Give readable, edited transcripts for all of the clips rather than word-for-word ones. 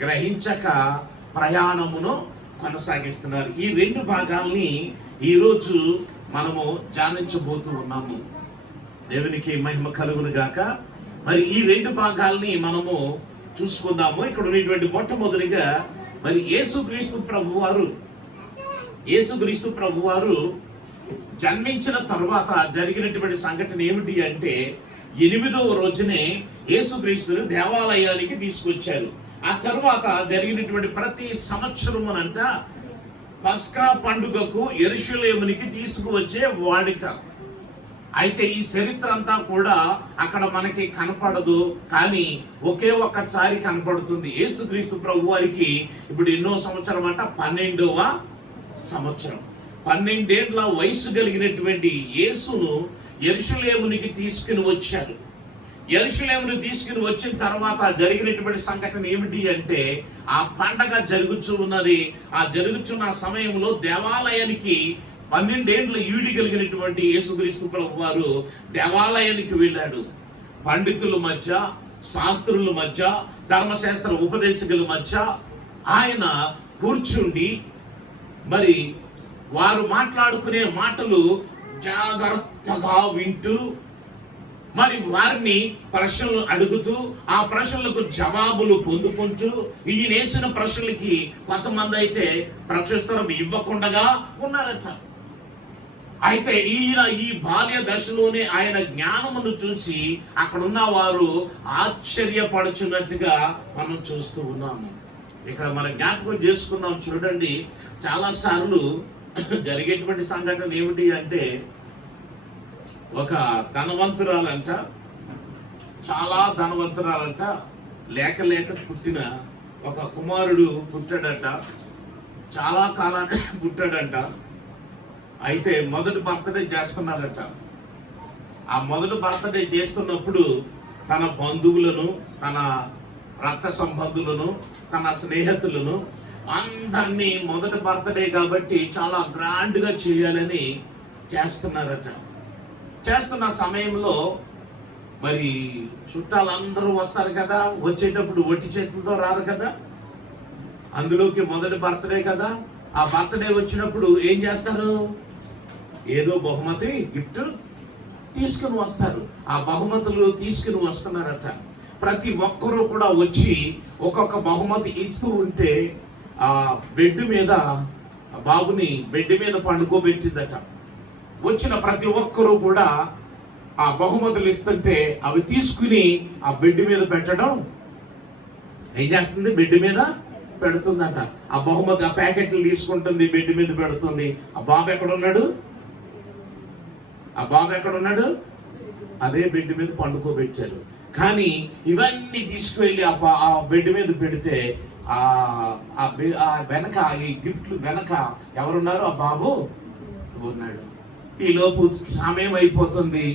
గ్రహించక ప్రయాణమును కొనసాగిస్తున్నారు. ఈ రెండు భాగాల్ని ఈరోజు మనము ధ్యానించబోతూ ఉన్నాము. దేవునికి మహిమ కలుగును గాక. మరి ఈ రెండు భాగాల్ని మనము చూసుకుందాము. ఇక్కడ ఉన్నటువంటి మొట్టమొదటిగా మరి యేసుక్రీస్తు ప్రభువారు జన్మించిన తర్వాత జరిగినటువంటి సంఘటన ఏమిటి అంటే 8వ రోజునే యేసుక్రీస్తుని దేవాలయానికి తీసుకొచ్చారు. ఆ తర్వాత జరిగినటువంటి ప్రతి సంవత్సరమునంట పస్కా పండుగకు యెరూషలేమునికి తీసుకువచ్చే వాడిక. అయితే ఈ చరిత్ర అంతా కూడా అక్కడ మనకి కనపడదు, కానీ ఒకే ఒక్కసారి కనపడుతుంది. యేసుక్రీస్తు ప్రభు వారికి ఇప్పుడు ఎన్నో సంవత్సరం అంట 12వ సంవత్సరం. 12 ఏళ్ల వయసు కలిగినటువంటి యేసును యెరూషలేమునికి తీసుకుని వచ్చారు. యెరూషలేమును తీసుకుని వచ్చిన తర్వాత జరిగినటువంటి సంఘటన ఏమిటి అంటే ఆ పండగ జరుగుతూ ఉన్నది. ఆ జరుగుతున్న సమయంలో దేవాలయానికి 12 ఏళ్ల ఈడి కలిగినటువంటి యేసుక్రీస్తు ప్రభు వారు దేవాలయానికి వెళ్ళాడు. పండితుల మధ్య, శాస్త్రుల మధ్య, ధర్మశాస్త్ర ఉపదేశకుల మధ్య ఆయన కూర్చుండి మరి వారు మాట్లాడుకునే మాటలు జాగ్రత్తగా వింటూ మరి వారిని ప్రశ్నలు అడుగుతూ ఆ ప్రశ్నలకు జవాబులు పొందుకుంటూ ఈయన వేసిన ప్రశ్నలకి కొంతమంది అయితే ప్రత్యుత్తరం ఇవ్వకుండా ఉన్నారట. అయితే ఈయన ఈ బాల్య దశలోనే ఆయన జ్ఞానమును చూసి అక్కడున్న వారు ఆశ్చర్యపడుచున్నట్టుగా మనం చూస్తూ ఉన్నాము. ఇక్కడ మనం జ్ఞాపకం చేసుకుందాం. చూడండి, చాలా సార్లు జరిగేటువంటి సంఘటన ఏమిటి అంటే ఒక ధనవంతురాలంట, చాలా ధనవంతురాలంట, లేక లేక పుట్టిన ఒక కుమారుడు పుట్టాడట. చాలా కాలానికి పుట్టాడంట. అయితే మొదటి బర్త్డే చేస్తున్నారట. ఆ మొదటి బర్త్డే చేస్తున్నప్పుడు తన బంధువులను, తన రక్త సంబంధులను, తన స్నేహితులను అందరినీ మొదటి బర్త్డే కాబట్టి చాలా గ్రాండ్గా చేయాలని చేస్తున్నారట. చేస్తున్న సమయంలో మరి చుట్టాలందరూ వస్తారు కదా, వచ్చేటప్పుడు ఒట్టి చేతులతో రారు కదా, అందులోకి మొదటి బర్త్డే కదా. ఆ బర్త్డే వచ్చినప్పుడు ఏం చేస్తారు? ఏదో బహుమతి, గిఫ్ట్ తీసుకుని వస్తారు. ఆ బహుమతులు తీసుకుని వస్తున్నారట. ప్రతి ఒక్కరూ కూడా వచ్చి ఒక్కొక్క బహుమతి ఇస్తూ ఉంటే ఆ బెడ్ మీద బాబుని బెడ్ మీద పండుకోబెట్టిందట. వచ్చిన ప్రతి ఒక్కరూ కూడా ఆ బహుమతులు ఇస్తుంటే అవి తీసుకుని ఆ బెడ్ మీద పెట్టడం ఏం చేస్తుంది? బెడ్ మీద పెడుతుందట. ఆ బహుమతి ఆ ప్యాకెట్లు తీసుకుంటుంది, బెడ్ మీద పెడుతుంది. ఆ బాబు ఎక్కడున్నాడు? అదే బెడ్ మీద పండుకోబెట్టారు. కానీ ఇవన్నీ తీసుకువెళ్ళి ఆ బెడ్ మీద పెడితే ఆ వెనక ఈ గిఫ్ట్లు వెనక ఎవరున్నారు? ఆ బాబు ఉన్నాడు. ఈ లోపు సమయం అయిపోతుంది.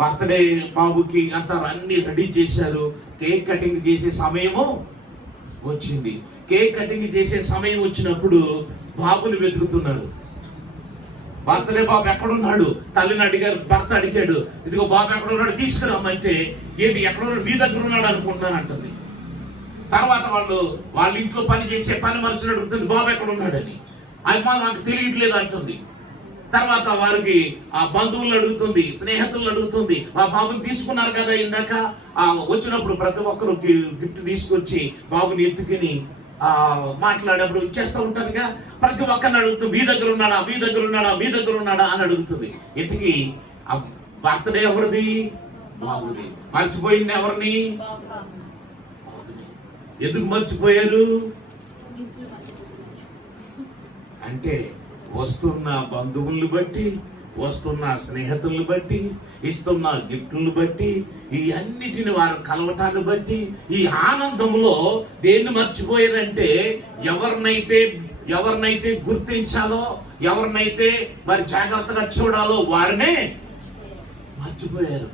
బర్త్డే బాబుకి అంతా అన్ని రెడీ చేశారు. కేక్ కటింగ్ చేసే సమయము వచ్చింది. కేక్ కటింగ్ చేసే సమయం వచ్చినప్పుడు బాబుని వెతుకుతున్నారు. బర్త్డే బాబు ఎక్కడున్నాడు? తల్లిని అడిగారు, భర్త అడిగాడు, ఇదిగో బాబు ఎక్కడున్నాడు తీసుకురామంటే, ఏంటి ఎక్కడున్నాడు? మీ దగ్గర ఉన్నాడు అనుకుంటున్నాను అంటుంది. తర్వాత వాళ్ళ ఇంట్లో పని చేసే పని మనుషులు అడుగుతుంది, బాబు ఎక్కడున్నాడని. అది నాకు తెలియట్లేదు అంటుంది. తర్వాత వారికి ఆ బంధువులను అడుగుతుంది, స్నేహితులను అడుగుతుంది. ఆ బాబుని తీసుకున్నారు కదా ఇందాక, వచ్చినప్పుడు ప్రతి ఒక్కరు గిఫ్ట్ తీసుకొచ్చి బాబుని ఎత్తుకుని మాట్లాడేప్పుడు ఇచ్చేస్తూ ఉంటారుగా. ప్రతి ఒక్కరిని అడుగుతూ, మీ దగ్గర ఉన్నాడా అని అడుగుతుంది. ఎత్తికి ఆ బర్త్డే ఎవరిది? బాబుది. మర్చిపోయింది ఎవరిని? ఎందుకు మర్చిపోయారు అంటే వస్తున్న బంధువులను బట్టి, వస్తున్న స్నేహితులను బట్టి, ఇస్తున్న గిఫ్ట్లను బట్టి, ఈ అన్నిటిని వారు కలవటాన్ని బట్టి ఈ ఆనందంలో దేన్ని మర్చిపోయారంటే ఎవరినైతే గుర్తించాలో, ఎవరినైతే మరి జాగ్రత్తగా చూడాలో వారినే మర్చిపోయారు.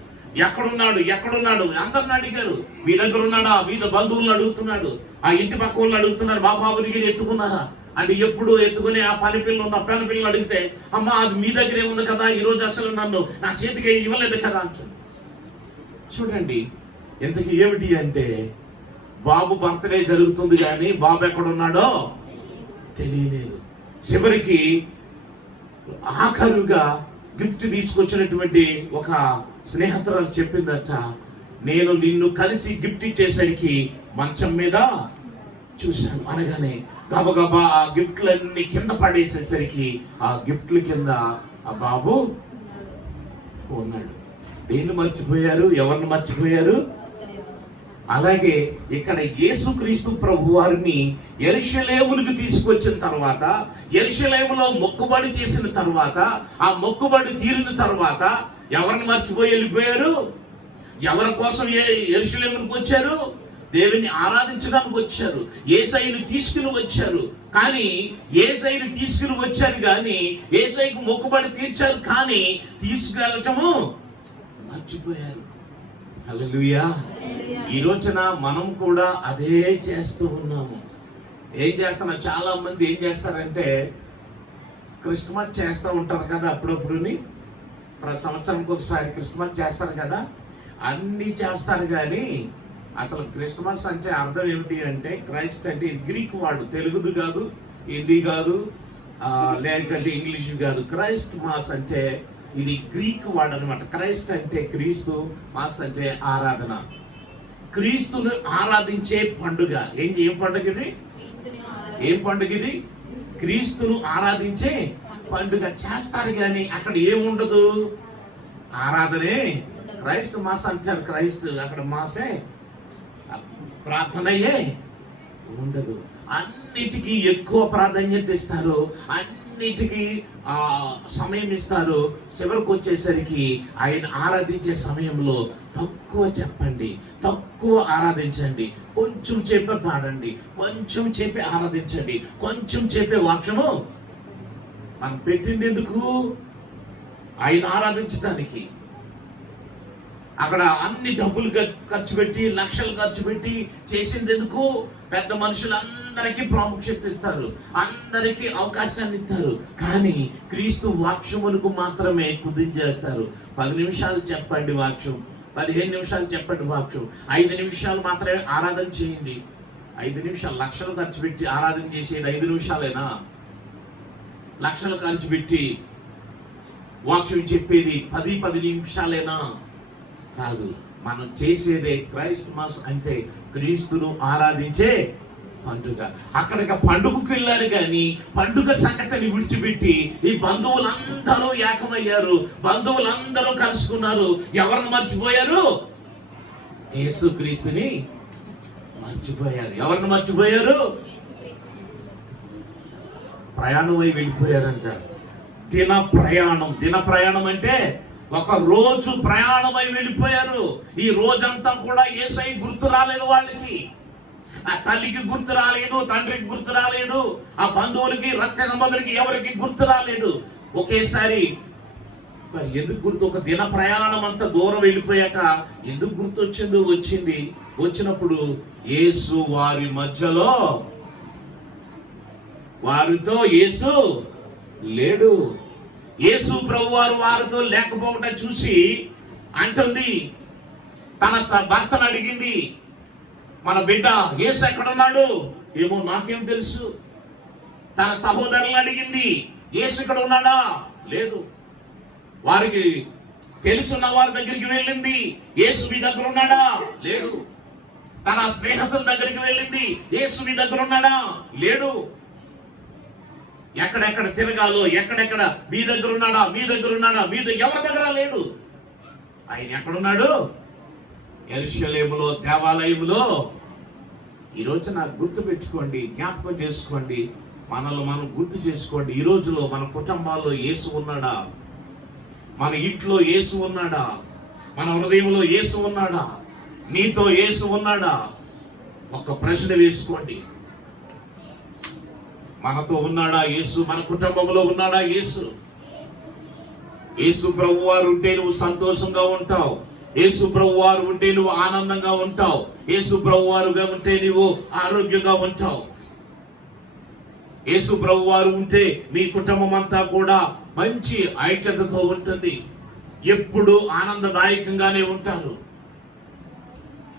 ఎక్కడున్నాడు అందరిని అడిగారు. మీ దగ్గర ఉన్నాడా? మీ బంధువులను అడుగుతున్నాడు, ఆ ఇంటి పక్క వాళ్ళని అడుగుతున్నాడు, మా బాబుని ఎత్తుకున్నారా అంటే ఎప్పుడు ఎత్తుకుని ఆ పని పిల్లలు ఉంది, ఆ పని పిల్లలు అడిగితే, అమ్మ అది మీ దగ్గరే ఉంది కదా, ఈరోజు అసలు నన్ను నా చేతికి ఇవ్వలేదు కదా అంటారు. చూడండి ఎంతకి ఏమిటి అంటే బాబు బర్త్డే జరుగుతుంది కానీ బాబు ఎక్కడున్నాడో తెలియలేదు. చివరికి ఆఖరుగా గిఫ్ట్ తీసుకొచ్చినటువంటి ఒక స్నేహితురాలు చెప్పిందట, నేను నిన్ను కలిసి గిఫ్ట్ ఇచ్చేసరికి మంచం మీద చూశాను అనగానే గబగబా ఆ గిఫ్ట్లన్నీ కింద పడేసేసరికి ఆ గిఫ్ట్ల కింద ఆ బాబు ఉన్నాడు. దేన్ని మర్చిపోయారు? ఎవరిని మర్చిపోయారు? అలాగే ఇక్కడ యేసుక్రీస్తు ప్రభు వారిని యెరూషలేమునికి తీసుకొచ్చిన తర్వాత, యెరూషలేములో మొక్కుబడి చేసిన తర్వాత, ఆ మొక్కుబడి తీరిన తర్వాత ఎవరిని మర్చిపోయి వెళ్ళిపోయారు? ఎవరి కోసం యెరూషలేమునికి వచ్చారు? దేవుని ఆరాధించడానికి వచ్చారు, యేసయ్యను తీసుకుని వచ్చారు. కానీ యేసయ్యను తీసుకుని వచ్చారు కానీ యేసయ్యకు మొక్కుబడి తీర్చారు కానీ తీసుకెళ్ళటము మర్చిపోయారు. హల్లెలూయా. ఈ రోజున మనం కూడా అదే చేస్తూ ఉన్నాము. ఏం చేస్తున్నాం? చాలా మంది ఏం చేస్తారంటే క్రిస్మస్ చేస్తూ ఉంటారు కదా, అప్పుడప్పుడుని సంవత్సరానికి ఒకసారి క్రిస్మస్ చేస్తారు కదా, అన్నీ చేస్తారు. కానీ అసలు క్రిస్మస్ అంటే అర్థం ఏమిటి అంటే, క్రైస్ట్ అంటే ఇది గ్రీక్ వాడు, తెలుగుది కాదు, హిందీ కాదు, లేకంటే ఇంగ్లీష్ కాదు. క్రైస్ట్ మాస్ అంటే ఇది గ్రీక్ వర్డ్ అనమాట. క్రైస్ట్ అంటే క్రీస్తు, మాస్ అంటే ఆరాధన. క్రీస్తును ఆరాధించే పండుగ. ఏం పండుగ ఇది? ఏం పండుగ ఇది? క్రీస్తును ఆరాధించే పండుగ చేస్తారు కానీ అక్కడ ఏముండదు, ఆరాధనే. క్రైస్ట్ మాస్ అంటారు, క్రైస్ట్ అక్కడ మాసే, ప్రార్థనయే ఉండదు. అన్నిటికీ ఎక్కువ ప్రాధాన్యత ఇస్తారు, అన్నిటికీ సమయం ఇస్తారు. చివరికి వచ్చేసరికి ఆయన ఆరాధించే సమయంలో తక్కువ చెప్పండి, తక్కువ ఆరాధించండి, కొంచెం చెప్పే పాడండి, కొంచెం చెప్పి ఆరాధించండి, కొంచెం చెప్పే వాక్యము మనం పెట్టింది ఎందుకు? ఆయన ఆరాధించడానికి. అక్కడ అన్ని డబ్బులు ఖర్చు పెట్టి, లక్షలు ఖర్చు పెట్టి చేసింది ఎందుకు? పెద్ద మనుషులందరికీ ప్రాముఖ్యత ఇస్తారు, అందరికీ అవకాశాన్ని ఇస్తారు. కానీ క్రీస్తు వాక్యములకు మాత్రమే కుదించేస్తారు. 10 నిమిషాలు చెప్పండి వాక్యం, 15 నిమిషాలు చెప్పండి వాక్యం, 5 నిమిషాలు మాత్రమే ఆరాధన చేయండి. 5 నిమిషాలు లక్షలు ఖర్చు పెట్టి ఆరాధన చేసేది 5 నిమిషాలేనా? లక్షలు ఖర్చు పెట్టి వాక్యం చెప్పేది 10 నిమిషాలేనా? కాదు. మనం చేసేదే క్రైస్ట్ మాస్ అంటే క్రీస్తును ఆరాధించే పండుగ. అక్కడికి పండుగకు వెళ్ళారు కానీ పండుగ సంగతిని విడిచిపెట్టి ఈ బంధువులందరూ ఏకమయ్యారు, బంధువులందరూ కలుసుకున్నారు. ఎవరిని మర్చిపోయారు? యేసుక్రీస్తుని మర్చిపోయారు. ఎవరిని మర్చిపోయారు? ప్రయాణం అయి వెళ్ళిపోయారంట. దిన ప్రయాణం అంటే ఒక రోజు ప్రయాణమై వెళ్ళిపోయారు. ఈ రోజంతా కూడా యేసయ్య గుర్తు రాలేదు వాళ్ళకి. ఆ తల్లికి గుర్తు రాలేదు, తండ్రికి గుర్తు రాలేదు, ఆ బంధువులకి, రక్త సంబంధులకి ఎవరికి గుర్తు రాలేదు. ఒకేసారి మరి ఎందుకు గుర్తు? ఒక దిన ప్రయాణం అంతా దూరం వెళ్ళిపోయాక ఎందుకు గుర్తు వచ్చింది. వచ్చినప్పుడు యేసు వారి మధ్యలో, వారితో యేసు లేడు. యేసు ప్రభువారు వారితో లేకపోవటం చూసి అంటుంది, తన భర్తను అడిగింది, మన బిడ్డ యేసు ఎక్కడున్నాడు? ఏమో నాకేం తెలుసు. తన సహోదరులను అడిగింది, యేసు ఇక్కడ ఉన్నాడా? లేదు. వారికి తెలుసున్న వారి దగ్గరికి వెళ్ళింది, యేసు మీ దగ్గర ఉన్నాడా? లేదు. తన స్నేహితుల దగ్గరికి వెళ్ళింది, యేసు మీ దగ్గర ఉన్నాడా? లేడు. ఎక్కడెక్కడ తిరగాలో, ఎక్కడెక్కడ మీ దగ్గర ఉన్నాడా, మీ దగ్గర ఉన్నాడా, ఎవరి దగ్గర లేడు. ఆయన ఎక్కడున్నాడు? యెరూషలేములో, దేవాలయములో. ఈరోజు నాకు గుర్తు పెట్టుకోండి, జ్ఞాపకం చేసుకోండి, మనల్ని మనం గుర్తు చేసుకోండి. ఈ రోజులో మన కుటుంబాల్లో యేసు ఉన్నాడా? మన ఇంట్లో యేసు ఉన్నాడా? మన హృదయంలో యేసు ఉన్నాడా? నీతో యేసు ఉన్నాడా? ఒక ప్రశ్న వేసుకోండి. మనతో ఉన్నాడా యేసు? మన కుటుంబంలో ఉన్నాడా యేసు? యేసు ప్రభువారు ఉంటే నువ్వు సంతోషంగా ఉంటావు, యేసు ప్రభువారు ఉంటే నువ్వు ఆనందంగా ఉంటావు, యేసు ప్రభువారుగా ఉంటే నువ్వు ఆరోగ్యంగా ఉంటావు. యేసు ప్రభువారు ఉంటే మీ కుటుంబం అంతా కూడా మంచి ఐక్యతతో ఉంటుంది, ఎప్పుడు ఆనందదాయకంగానే ఉంటారు.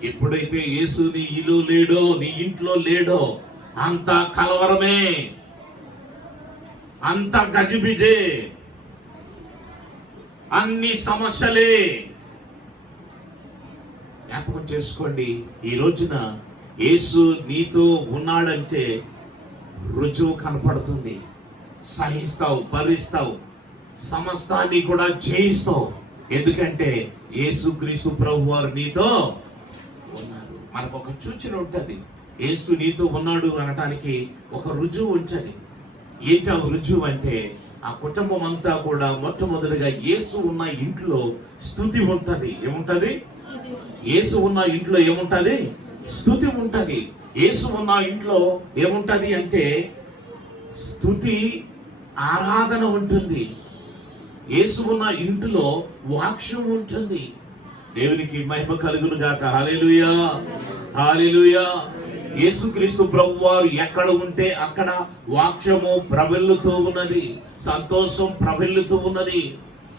ఎప్పుడైతే యేసు నీ ఇల్లు లేడో, నీ ఇంట్లో లేడో, అంత కలవరమే, అంత గజిబిజే, అన్ని సమస్యలే. జ్ఞాపకం చేసుకోండి, ఈ రోజున యేసు నీతో ఉన్నాడంటే రుజువు కనపడుతుంది. సహిస్తావు, భరిస్తావు, సమస్తాన్ని కూడా జయిస్తావు. ఎందుకంటే యేసుక్రీస్తు ప్రభు వారు నీతో ఉన్నారు. మనకు ఒక సూచన ఉంటుంది, యేసు నీతో ఉన్నాడు అనటానికి ఒక రుజువు ఉంచది. ఏంటి ఆ రుజువు అంటే, ఆ కుటుంబం అంతా కూడా మొట్టమొదటిగా యేసు ఉన్న ఇంట్లో స్తుతి ఉంటది. ఏముంటది? యేసు ఉన్న ఇంట్లో ఏముంటది? స్తుతి ఉంటది. యేసు ఉన్న ఇంట్లో ఏముంటది అంటే స్తుతి, ఆరాధన ఉంటుంది. యేసు ఉన్న ఇంట్లో వాక్యం ఉంటుంది. దేవునికి మహిమ కలుగును గాక. హల్లెలూయా, హల్లెలూయా. యేసుక్రీస్తు ప్రభువారు ఎక్కడ ఉంటే అక్కడ వాక్యము ప్రబెల్లుతూ ఉన్నది, సంతోషం ప్రబెల్లుతూ ఉన్నది.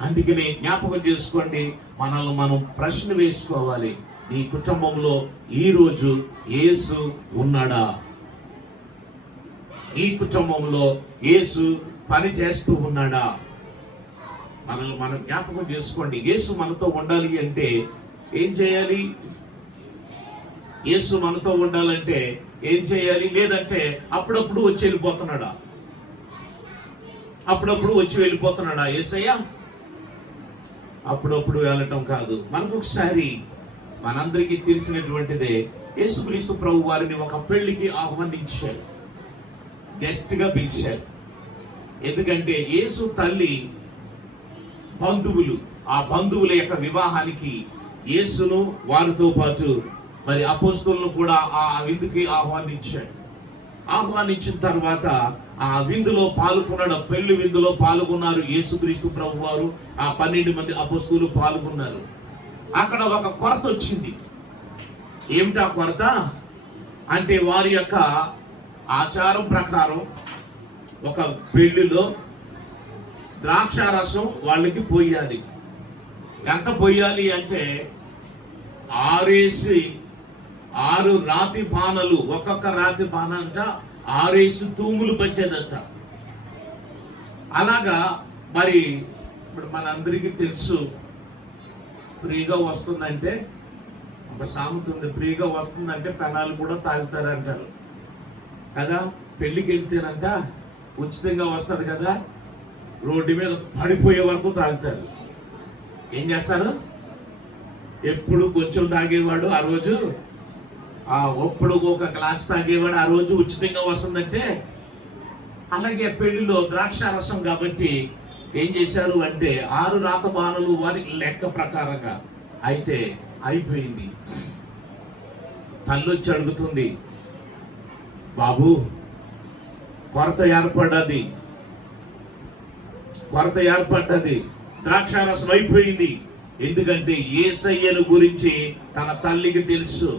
అందుకనే జ్ఞాపకం చేసుకోండి, మనల్ని మనం ప్రశ్న వేసుకోవాలి. నీ కుటుంబంలో ఈరోజు యేసు ఉన్నాడా? ఈ కుటుంబంలో యేసు పని చేస్తూ ఉన్నాడా? మనల్ని మనం జ్ఞాపకం చేసుకోండి. యేసు మనతో ఉండాలి అంటే ఏం చేయాలి? యేసు మనతో ఉండాలంటే ఏం చేయాలి? లేదంటే అప్పుడప్పుడు వచ్చి వెళ్ళిపోతున్నాడా? అప్పుడప్పుడు వచ్చి వెళ్ళిపోతున్నాడా యేసయ్య? అప్పుడప్పుడు వెళ్ళటం కాదు. మనకు ఒకసారి మనందరికీ తెలిసినటువంటిదే, యేసుక్రీస్తు ప్రభు వారిని ఒక పెళ్లికి ఆహ్వానించారు, గెస్ట్ గా పిలిచారు. ఎందుకంటే యేసు తల్లి బంధువులు, ఆ బంధువుల యొక్క వివాహానికి యేసును వారితో పాటు మరి అపోస్తలులను కూడా ఆ విందుకి ఆహ్వానించాడు. ఆహ్వానించిన తర్వాత ఆ విందులో పాల్గొన్నాడు, పెళ్లి విందులో పాల్గొన్నారు యేసుక్రీస్తు ప్రభు వారు, ఆ 12 మంది అపోస్తలులు పాల్గొన్నారు. అక్కడ ఒక కొరత వచ్చింది. ఏమిటా కొరత అంటే, వారి యొక్క ఆచారం ప్రకారం ఒక పెళ్లిలో ద్రాక్షారసం వాళ్ళకి పోయాలి. ఎంత పోయాలి అంటే 6 రాతి బాణలు, ఒక్కొక్క రాతి బాణ అంట 6 తూములు పట్టేదంట. అలాగా మరి ఇప్పుడు మనందరికీ తెలుసు, ఫ్రీగా వస్తుందంటే ఒక సామెత ఉంది, ఫ్రీగా వస్తుందంటే పెనాలు కూడా తాగుతారంటారు కదా. పెళ్లికి వెళ్తేనంట ఉచితంగా వస్తుంది కదా, రోడ్డు మీద పడిపోయే వరకు తాగుతారు. ఏం చేస్తారు? ఎప్పుడు కొంచెం తాగేవాడు ఆ రోజు, ఒప్పుడు ఒక గ్లాస్ తాగేవాడు ఆ రోజు ఉచితంగా వస్తుందంటే, అలాగే పెళ్లిలో ద్రాక్షారసం కాబట్టి ఏం చేశారు అంటే 6 రాత బాణలు వారికి లెక్క ప్రకారంగా అయితే అయిపోయింది. తల్లొచ్చి అడుగుతుంది, బాబు కొరత ఏర్పడ్డది, ద్రాక్షారసం అయిపోయింది. ఎందుకంటే యేసయ్యను గురించి తన తల్లికి తెలుసు,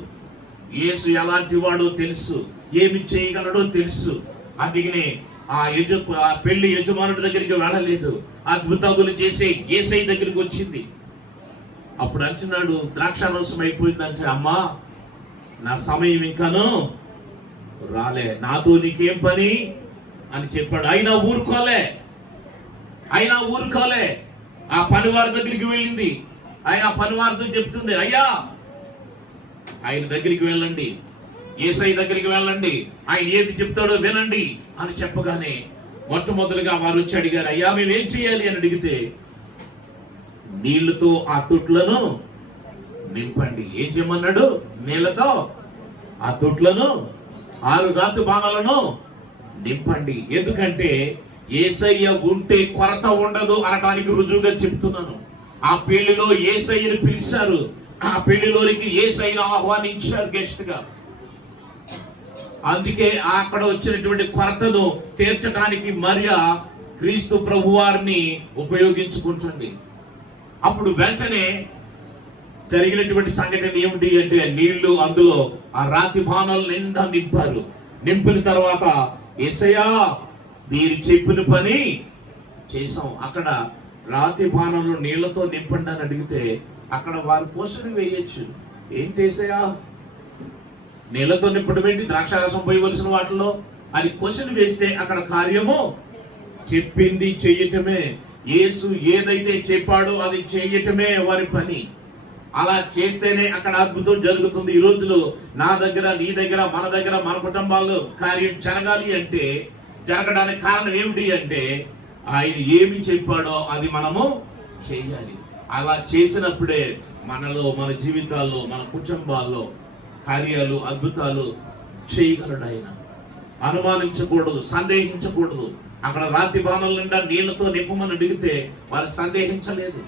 యేసు ఎలాంటి వాడో తెలుసు, ఏమి చేయగలడో తెలుసు. అందుకనే ఆ పెళ్లి యజమానుడి దగ్గరికి వెళ్ళలేదు, అద్భుతములు చేసే యేసయ్య దగ్గరికి వచ్చింది. అప్పుడు అంటున్నాడు, ద్రాక్షారసం అయిపోయిందంటే, అమ్మా నా సమయం ఇంకాను రాలే, నాతో నీకేం పని అని చెప్పాడు. అయినా ఊరుకోలే. ఆ పనివారి దగ్గరికి వెళ్ళింది. ఆ పనివారితో చెప్తుంది, అయ్యా ఆయన దగ్గరికి వెళ్ళండి, యేసయ్య దగ్గరికి వెళ్ళండి, ఆయన ఏది చెప్తాడో వినండి అని చెప్పగానే మొట్టమొదటిగా వారు వచ్చి అడిగారు, అయ్యా మేమేం చేయాలి అని అడిగితే, నీళ్లతో ఆ తొట్లను నింపండి. ఏం చేయమన్నాడు? నీళ్లతో ఆ తొట్లను 6 రాతి బాణలను నింపండి. ఎందుకంటే యేసయ్య ఉంటే కొరత ఉండదు అనడానికి రుజువుగా చెప్తున్నాను. ఆ పెళ్లిలో యేసయ్యను పిలిచారు, ఆ పెళ్లిలోనికి యేసయ్యను ఆహ్వానించారు గెస్ట్ గా. అందుకే అక్కడ వచ్చినటువంటి కొరతను తీర్చడానికి మరియా క్రీస్తు ప్రభువారిని ఉపయోగించుకుంటుంది. అప్పుడు వెంటనే జరిగినటువంటి సంఘటన ఏమిటి అంటే, నీళ్లు అందులో ఆ రాతి బాణాలు నిండా నింపారు. నింపిన తర్వాత యేసయ్యా మీరు చెప్పిన పని చేసాం. అక్కడ రాతి బాణంలో నీళ్లతో నింపండి అని అడిగితే అక్కడ వారు పోషణ వేయచ్చు, ఏంటేసయా, నీళ్లతో నింపడం ఏంటి, ద్రాక్షారసం పోయవలసిన వాటిలో అని క్వశ్చన్ వేస్తే అక్కడ కార్యము చెప్పింది చెయ్యటమే. యేసు ఏదైతే చెప్పాడో అది చేయటమే వారి పని. అలా చేస్తేనే అక్కడ అద్భుతం జరుగుతుంది. ఈ రోజులో నా దగ్గర, నీ దగ్గర, మన దగ్గర, మన కుటుంబాల్లో కార్యం జరగాలి అంటే జరగడానికి కారణం ఏమిటి అంటే ఆయన ఏమి చెప్పాడో అది మనము చేయాలి. అలా చేసినప్పుడే మనలో, మన జీవితాల్లో, మన కుటుంబాల్లో కార్యాలు, అద్భుతాలు చేయగలడు ఆయన. అనుమానించకూడదు, సందేహించకూడదు. అక్కడ రాతి బాణల నిండా నీళ్లతో నింపమని అడిగితే వారు సందేహించలేదు,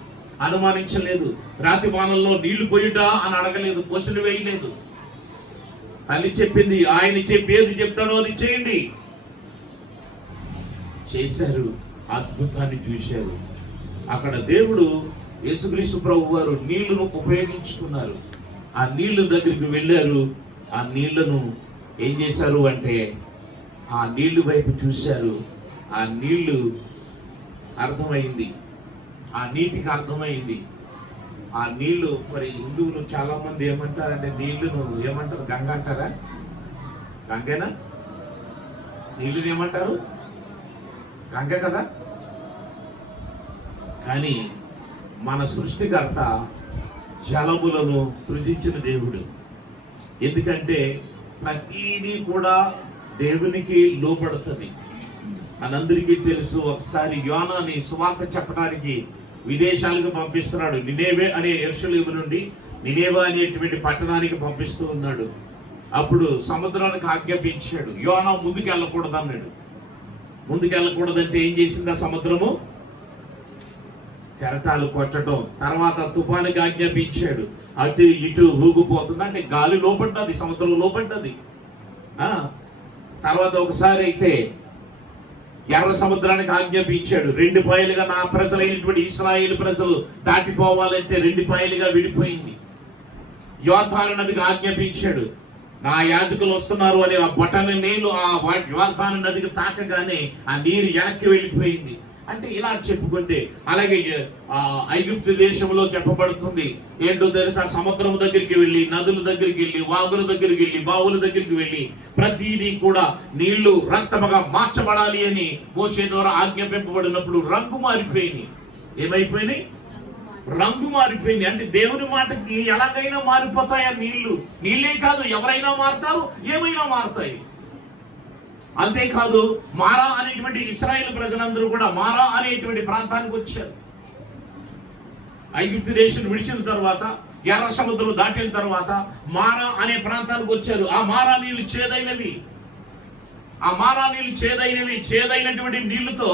అనుమానించలేదు. రాతి బాణల్లో నీళ్లు పోయుట అని అడగలేదు, క్వశ్చన్ వేయలేదు. తల్లి చెప్పింది, ఆయన చెప్పి ఏది చెప్తాడో అది చేయండి. చేశారు, అద్భుతాన్ని చూశారు. అక్కడ దేవుడు యేసుక్రీస్తు ప్రభు వారు నీళ్లను ఉపయోగించుకున్నారు. ఆ నీళ్ల దగ్గరికి వెళ్ళారు. ఆ నీళ్లను ఏం చేశారు అంటే ఆ నీళ్లు వైపు చూశారు. ఆ నీళ్లు అర్థమైంది, ఆ నీటికి అర్థమైంది. ఆ నీళ్లు మరి హిందువులు చాలా మంది ఏమంటారంటే నీళ్లను ఏమంటారు, గంగ అంటారా? గంగేనా? నీళ్ళని ఏమంటారు? గంగ కదా. కానీ మన సృష్టికర్త జలములను సృజించిన దేవుడు. ఎందుకంటే ప్రతిదీ కూడా దేవునికి లోబడుతుంది. మనందరికీ తెలుసు. ఒకసారి యోనాని సువార్త చెప్పడానికి విదేశాలకు పంపిస్తున్నాడు. నినేవే అనే యెరూషలేము నుండి నినేవే అనేటువంటి పట్టణానికి పంపిస్తూ ఉన్నాడు. అప్పుడు సముద్రానికి ఆజ్ఞాపించాడు, యోనా ముందుకు వెళ్ళకూడదు అన్నాడు. ముందుకు వెళ్ళకూడదంటే ఏం చేసింది ఆ సముద్రము? కెరటాలు కొట్టడం. తర్వాత తుఫానుకి ఆజ్ఞాపించాడు, అటు ఇటు ఊగిపోతుంది. అంటే గాలి లోపడ్డది, సముద్రం లోపడ్డది. తర్వాత ఒకసారి అయితే ఎర్ర సముద్రానికి ఆజ్ఞాపించాడు, 2 పాయలుగా నా ప్రజలైనటువంటి ఇశ్రాయేలు ప్రజలు దాటిపోవాలంటే 2 పాయలుగా విడిపోయింది. యోర్దాను నదికి ఆజ్ఞాపించాడు, నా యాజకులు వస్తున్నారు అనే ఆ బటన్ నీళ్లు ఆ యోర్దాను నదికి తాకగానే ఆ నీరు వెనక్కి వెళ్ళిపోయింది. అంటే ఇలా చెప్పుకుంటే, అలాగే ఐగుప్తు దేశంలో చెప్పబడుతుంది ఏంటో తెలుసా, సముద్రం దగ్గరికి వెళ్ళి, నదుల దగ్గరికి వెళ్ళి, వాగుల దగ్గరికి వెళ్ళి, బావుల దగ్గరికి వెళ్ళి ప్రతిదీ కూడా నీళ్లు రక్తముగా మార్చబడాలి అని మోషే ద్వారా ఆజ్ఞాపింపబడినప్పుడు రంగు మారిపోయింది. ఏమైపోయినాయి? రంగు మారిపోయింది. అంటే దేవుని మాటకి ఎలాగైనా మారిపోతాయి ఆ నీళ్లు. నీళ్ళే కాదు, ఎవరైనా మారుతారు, ఏమైనా మారుతాయి. అంతేకాదు, మారా అనేటువంటి ఇశ్రాయేలు ప్రజలందరూ కూడా మారా అనేటువంటి ప్రాంతానికి వచ్చారు. ఐగుప్తు దేశం విడిచిన తర్వాత, ఎర్ర సముద్రం దాటిన తర్వాత మారా అనే ప్రాంతానికి వచ్చారు. ఆ మారా నీళ్లు చేదైనవి. ఆ మారా నీళ్లు చేదైనవి. చేదైనటువంటి నీళ్లతో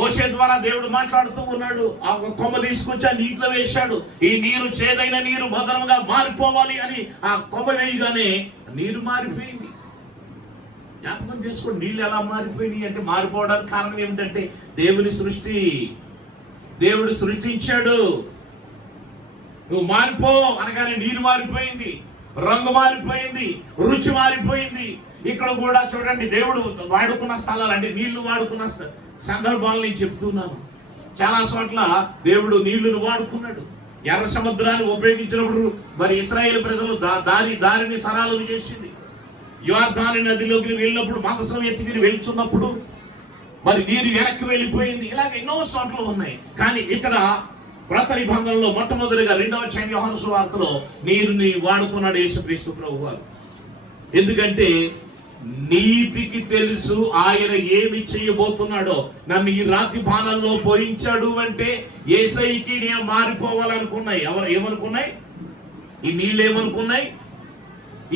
మోషే ద్వారా దేవుడు మాట్లాడుతూ ఉన్నాడు. ఆ కొమ్మ తీసుకొచ్చి ఆ నీటిలో వేశాడు. ఈ నీరు చేదైన నీరు మధురంగా మారిపోవాలి అని ఆ కొమ్మ వేయగానే నీరు మారిపోయింది. జ్ఞాపకం చేసుకోండి, నీళ్ళు ఎలా మారిపోయినాయి అంటే మారిపోవడానికి కారణం ఏమిటంటే దేవుని సృష్టి. దేవుడు సృష్టించాడు. నువ్వు మారిపో అనగానే నీరు మారిపోయింది, రంగు మారిపోయింది, రుచి మారిపోయింది. ఇక్కడ కూడా చూడండి, దేవుడు వాడుకున్న స్థలాలు అంటే నీళ్లు వాడుకున్న సందర్భాలు నేను చెప్తున్నాను. చాలా చోట్ల దేవుడు నీళ్లను వాడుకున్నాడు. ఎర్ర సముద్రాన్ని ఉపయోగించినప్పుడు మరి ఇశ్రాయేలు ప్రజలు దారిని సరళం చేసింది. యోర్దాను నదిలోకి వెళ్ళినప్పుడు మందసం ఎత్తుకుని వెళ్తున్నప్పుడు మరి నీరు వెనక్కి వెళ్ళిపోయింది. ఇలాగ ఎన్నో చోట్ల ఉన్నాయి. కానీ ఇక్కడ క్రొత్త నిబంధనలో మొట్టమొదటిగా 2వ అధ్యాయం యోహాను సువార్తలో నీరుని వాడుకున్నాడు యేసుక్రీస్తు ప్రభువారు. ఎందుకంటే నీటికి తెలుసు ఆయన ఏమి చేయబోతున్నాడో. నన్ను ఈ రాతి బాణల్లో పోయించాడు అంటే యేసయ్యకి నేను మారిపోవాలనుకున్నాయి. ఎవరు ఏమనుకున్నాయి? ఈ నీళ్ళు ఏమనుకున్నాయి?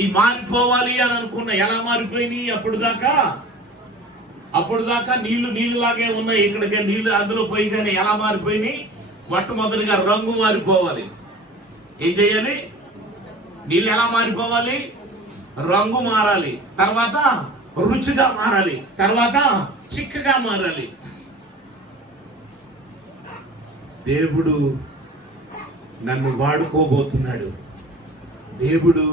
ఈ మారిపోవాలి అని అనుకున్నాయి. ఎలా మారిపోయినాయి? అప్పుడు దాకా నీళ్లు లాగే ఉన్నాయి. ఇక్కడికి నీళ్లు అందులో పోయిగానే ఎలా మారిపోయినాయి? మొట్టమొదటిగా రంగు మారిపోవాలి. ఏం చేయాలి? నీళ్ళు ఎలా మారిపోవాలి? రంగు మారాలి. తర్వాత రుచిగా మారాలి. తర్వాత చిక్కగా మారాలి. దేవుడు నన్ను వాడుకోబోతున్నాడు. దేవుడు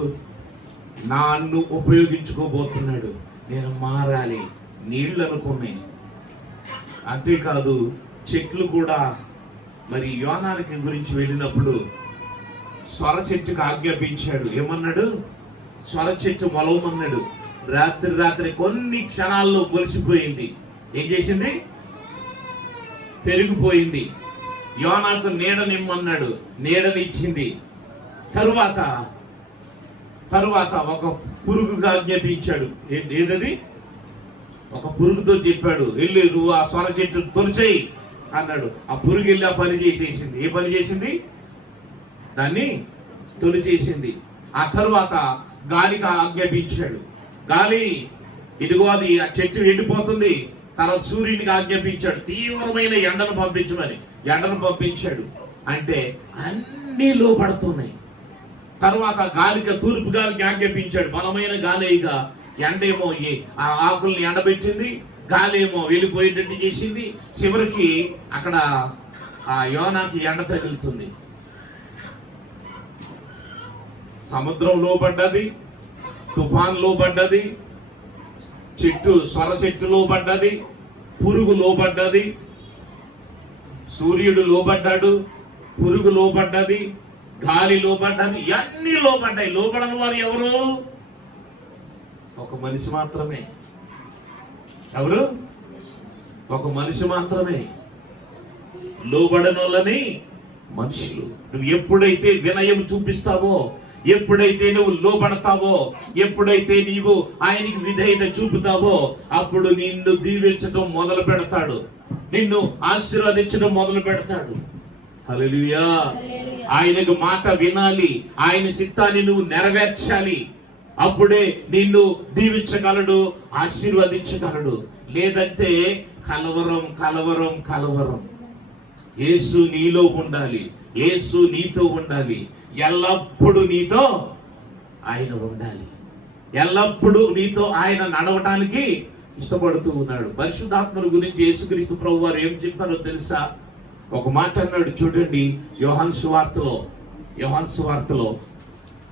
నన్ను ఉపయోగించుకోబోతున్నాడు. నేను మారాలి. నీళ్ళు అనుకున్నాయి. అంతేకాదు, చెట్లు కూడా మరి యోనానికి గురించి వెళ్ళినప్పుడు స్వర చెట్టుకు ఆజ్ఞాపించాడు. ఏమన్నాడు? స్వర చెట్టు మొలవమన్నాడు. రాత్రి కొన్ని క్షణాల్లో మొలిసిపోయింది. ఏం చేసింది? పెరిగిపోయింది. యోనాకు నీడనిమ్మన్నాడు, నీడనిచ్చింది. తరువాత ఒక పురుగుగా ఆజ్ఞాపించాడు. ఏదది? ఒక పురుగుతో చెప్పాడు, వెళ్ళి నువ్వు ఆ స్వర చెట్టు తొలిచేయి అన్నాడు. ఆ పురుగు వెళ్ళి ఆ పని చేసేసింది. ఏ పని చేసింది? దాన్ని తొలిచేసింది. ఆ తరువాత గాలికి ఆజ్ఞాపించాడు, గాలి ఇదిగో అది ఆ చెట్టు ఎండిపోతుంది. తర్వాత సూర్యునికి ఆజ్ఞాపించాడు, తీవ్రమైన ఎండను పంపించమని. ఎండను పంపించాడు. అంటే అన్నీ లోపడుతున్నాయి. తర్వాత గాలికి, తూర్పు గాలికి ఆజ్ఞాపించాడు, బలమైన గాలిగా. ఎండేమో ఆ ఆకుల్ని ఎండబెట్టింది, గాలేమో వెళ్ళిపోయేటట్టు చేసింది. చివరికి అక్కడ ఆ యోనాకి ఎండ తగులుతుంది. సముద్రం లోబడ్డది, తుఫాన్ లోబడ్డది, స్వర చెట్టు లోబడ్డది, పురుగు లోబడ్డది, సూర్యుడు లోబడ్డాడు, పురుగు లోబడ్డది, గాలి లోబడ్డది, అన్ని లోబడ్డాయి. లోబడని వారు ఎవరు? ఒక మనిషి మాత్రమే. ఎవరు? ఒక మనిషి మాత్రమే. లోబడని వాళ్ళని మనుషులు. నువ్వు ఎప్పుడైతే వినయం చూపిస్తావో, ఎప్పుడైతే నువ్వు లోబడతావో, ఎప్పుడైతే నీవు ఆయనకి విధేయత చూపుతావో, అప్పుడు నిన్ను దీవించడం మొదలు పెడతాడు, నిన్ను ఆశీర్వదించడం మొదలు పెడతాడు. హల్లెలూయా. ఆయనకు మాట వినాలి, ఆయన చిత్తాన్ని నువ్వు నెరవేర్చాలి. అప్పుడే నిన్ను దీవించగలడు, ఆశీర్వదించగలడు. లేదంటే కలవరం కలవరం కలవరం. యేసు నీలో ఉండాలి, యేసు నీతో ఉండాలి, ఎల్లప్పుడూ నీతో ఆయన ఉండాలి, ఎల్లప్పుడూ నీతో ఆయన నడవటానికి ఇష్టపడుతూ ఉన్నాడు. పరిశుద్ధాత్మల గురించి యేసుక్రీస్తు ప్రభు వారు ఏం చెప్పారో తెలుసా? ఒక మాట అన్నాడు చూడండి, యోహాను సువార్తలో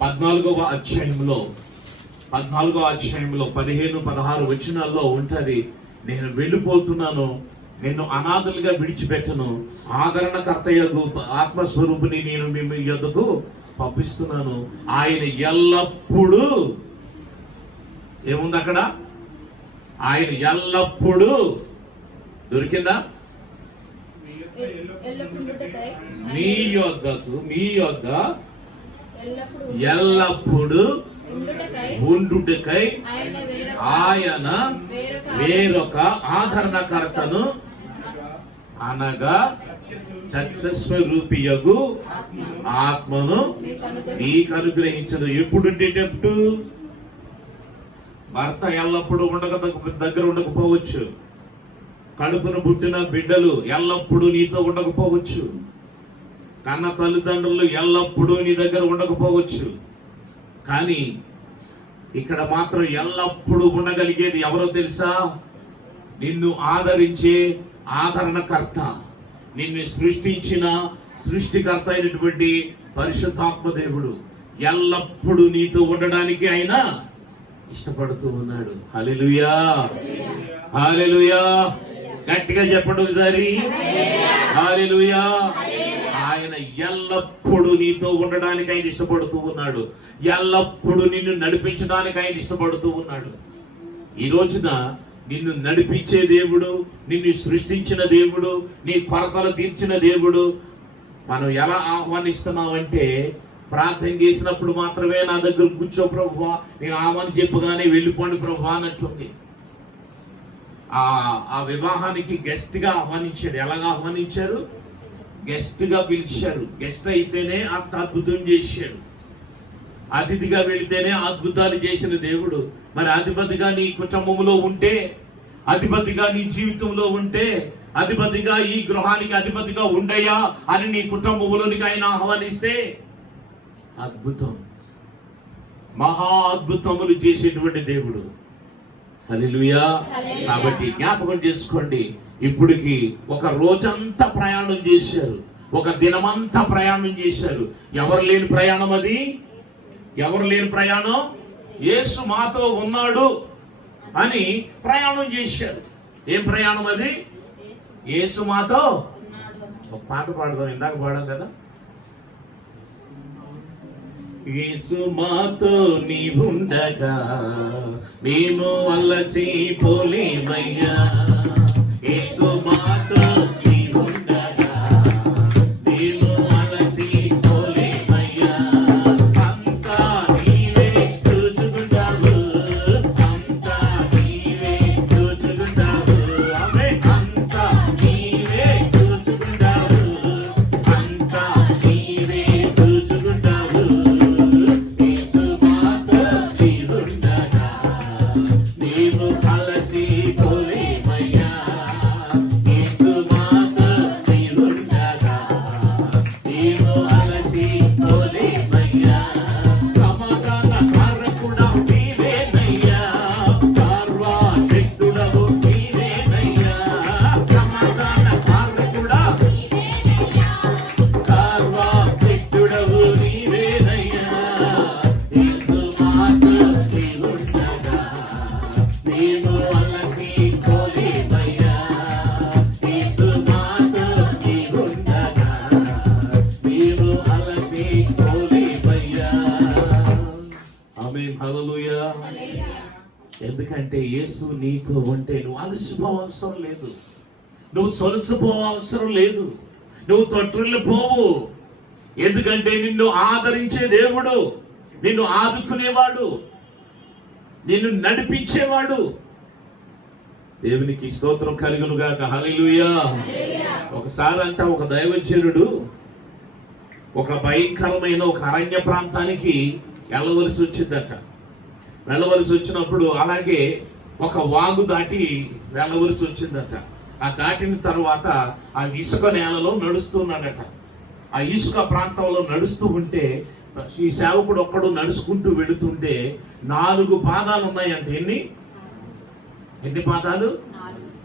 14వ అధ్యాయంలో 15-16 వచనాల్లో ఉంటది. నేను వెళ్ళిపోతున్నాను, నిన్ను అనాథలుగా విడిచిపెట్టను, ఆదరణకర్తయగు ఆత్మస్వరూపుని నేను మీ యొద్దకు పంపిస్తున్నాను. ఆయన ఎల్లప్పుడూ, ఏముంది అక్కడ? ఆయన ఎల్లప్పుడూ దొరికిందా? మీ యొద్ద ఎల్లప్పుడూ ఉండుటకై ఆయన వేరొక ఆదరణకర్తను అనగా సత్యస్వరూపియగు ఆత్మను నీకు అనుగ్రహించదు. ఎప్పుడు ఉండేటప్పుడు? భర్త ఎల్లప్పుడూ దగ్గర ఉండకపోవచ్చు, కడుపును పుట్టిన బిడ్డలు ఎల్లప్పుడూ నీతో ఉండకపోవచ్చు, కన్న తల్లిదండ్రులు ఎల్లప్పుడూ నీ దగ్గర ఉండకపోవచ్చు. కానీ ఇక్కడ మాత్రం ఎల్లప్పుడూ ఉండగలిగేది ఎవరో తెలుసా? నిన్ను ఆదరించే ఆదరణకర్త, నిన్ను సృష్టించిన సృష్టికర్త అయినటువంటి పరిశుద్ధాత్మ దేవుడు ఎల్లప్పుడూ నీతో ఉండడానికి ఆయన ఇష్టపడుతూ ఉన్నాడు. హల్లెలూయా, హల్లెలూయా. గట్టిగా చెప్పండి ఒకసారి, హల్లెలూయా. ఆయన ఎల్లప్పుడూ నీతో ఉండడానికి ఆయన ఇష్టపడుతూ ఉన్నాడు, ఎల్లప్పుడూ నిన్ను నడిపించడానికి ఆయన ఇష్టపడుతూ ఉన్నాడు. ఈ రోజున నిన్ను నడిపించే దేవుడు, నిన్ను సృష్టించిన దేవుడు, నీ కొరతలు తీర్చిన దేవుడు మనం ఎలా ఆహ్వానిస్తున్నామంటే, ప్రార్థన చేసినప్పుడు మాత్రమే నా దగ్గర కూర్చో ప్రభువా, నేను ఆమని చెప్పగానే వెళ్ళిపోండి ప్రభువా అన్నట్టుంది. ఆ వివాహానికి గెస్ట్ గా ఆహ్వానించాడు. ఎలాగా ఆహ్వానించారు? గెస్ట్ గా పిలిచారు. గెస్ట్ అయితేనే అంత అద్భుతం చేశాడు, అతిథిగా వెళితేనే అద్భుతాలు చేసిన దేవుడు. మరి అధిపతిగా నీ కుటుంబంలో ఉంటే, అధిపతిగా నీ జీవితంలో ఉంటే, అధిపతిగా ఈ గృహానికి అధిపతిగా ఉండయా అని నీ కుటుంబంలోనికి ఆయన ఆహ్వానిస్తే అద్భుతం, మహా అద్భుతములు చేసేటువంటి దేవుడు. హల్లెలూయా. కాబట్టి జ్ఞాపకం చేసుకోండి, ఇప్పటికి ఒక రోజంతా ప్రయాణం చేశారు, ఒక దినమంతా ప్రయాణం చేశారు. ఎవరు లేని ప్రయాణం అది? ఎవరు లేని ప్రయాణం? యేసు మాతో ఉన్నాడు అని ప్రయాణం చేశారు. ఏం ప్రయాణం అది? యేసు మాతో. ఒక పాట పాడదాం, ఇందాక పాడాం కదా. యేసు మాతో నీవుండగా మేము అలసిపోలేమయ్యా. యేసు మాతో నీవుండగా మేము అలసిపోలేమయ్యా. అంతా నీవే చూచుకుంటావు, అంతా నీవే చూచుకుంటావు. ఆమె అంతా నీవే చూచుకుంటావు, అంతా నీవే చూచుకుంటావు. యేసు మాతో నీవుండగా మేము అలసిపోలేమయ్యా. యేసు మాతో నీవుండగా మేము అలసిపోలేమయ్యా. సమాధాన కారకుడా నీవేనయ్యా, సర్వశక్తుడవు నీవేనయ్యా. సమాధాన కారకుడా సర్వశక్తుడవు నీవేనయ్యా. యేసు మాతో నీవుండగా మేము అలసిపోలేమయ్యా. యేసు మాతో నీవుండగా మేము అలసిపోలేమయ్యా. ఆమేన్, హల్లెలూయా. ఎందుకంటే యేసు నీతో ఉంటే నువ్వు అలసిపోవసరం లేదు, నువ్వు సొలసిపోవసరం లేదు, నువ్వు తొట్టిల్లిపోవు. ఎందుకంటే నిన్ను ఆదరించే దేవుడు, నిన్ను ఆదుకునేవాడు, నిన్ను నడిపించేవాడు. దేవునికి స్తోత్రం కలుగును గాక, హల్లెలూయా. ఒకసారి అంట ఒక దైవజనుడు ఒక భయంకరమైన ఒక అరణ్య ప్రాంతానికి వెళ్ళవలసి వచ్చిందట. వెళ్ళవలసి వచ్చినప్పుడు అలాగే ఒక వాగు దాటి వెళ్ళవలసి వచ్చిందట. ఆ దాటిన తర్వాత ఆ ఇసుక నేలలో నడుస్తున్నాడట. ఆ ఇసుక ప్రాంతంలో నడుస్తూ ఉంటే ఈ సేవకుడు ఒక్కడు నడుచుకుంటూ వెళుతుంటే 4 పాదాలు ఉన్నాయంట. ఎన్ని పాదాలు?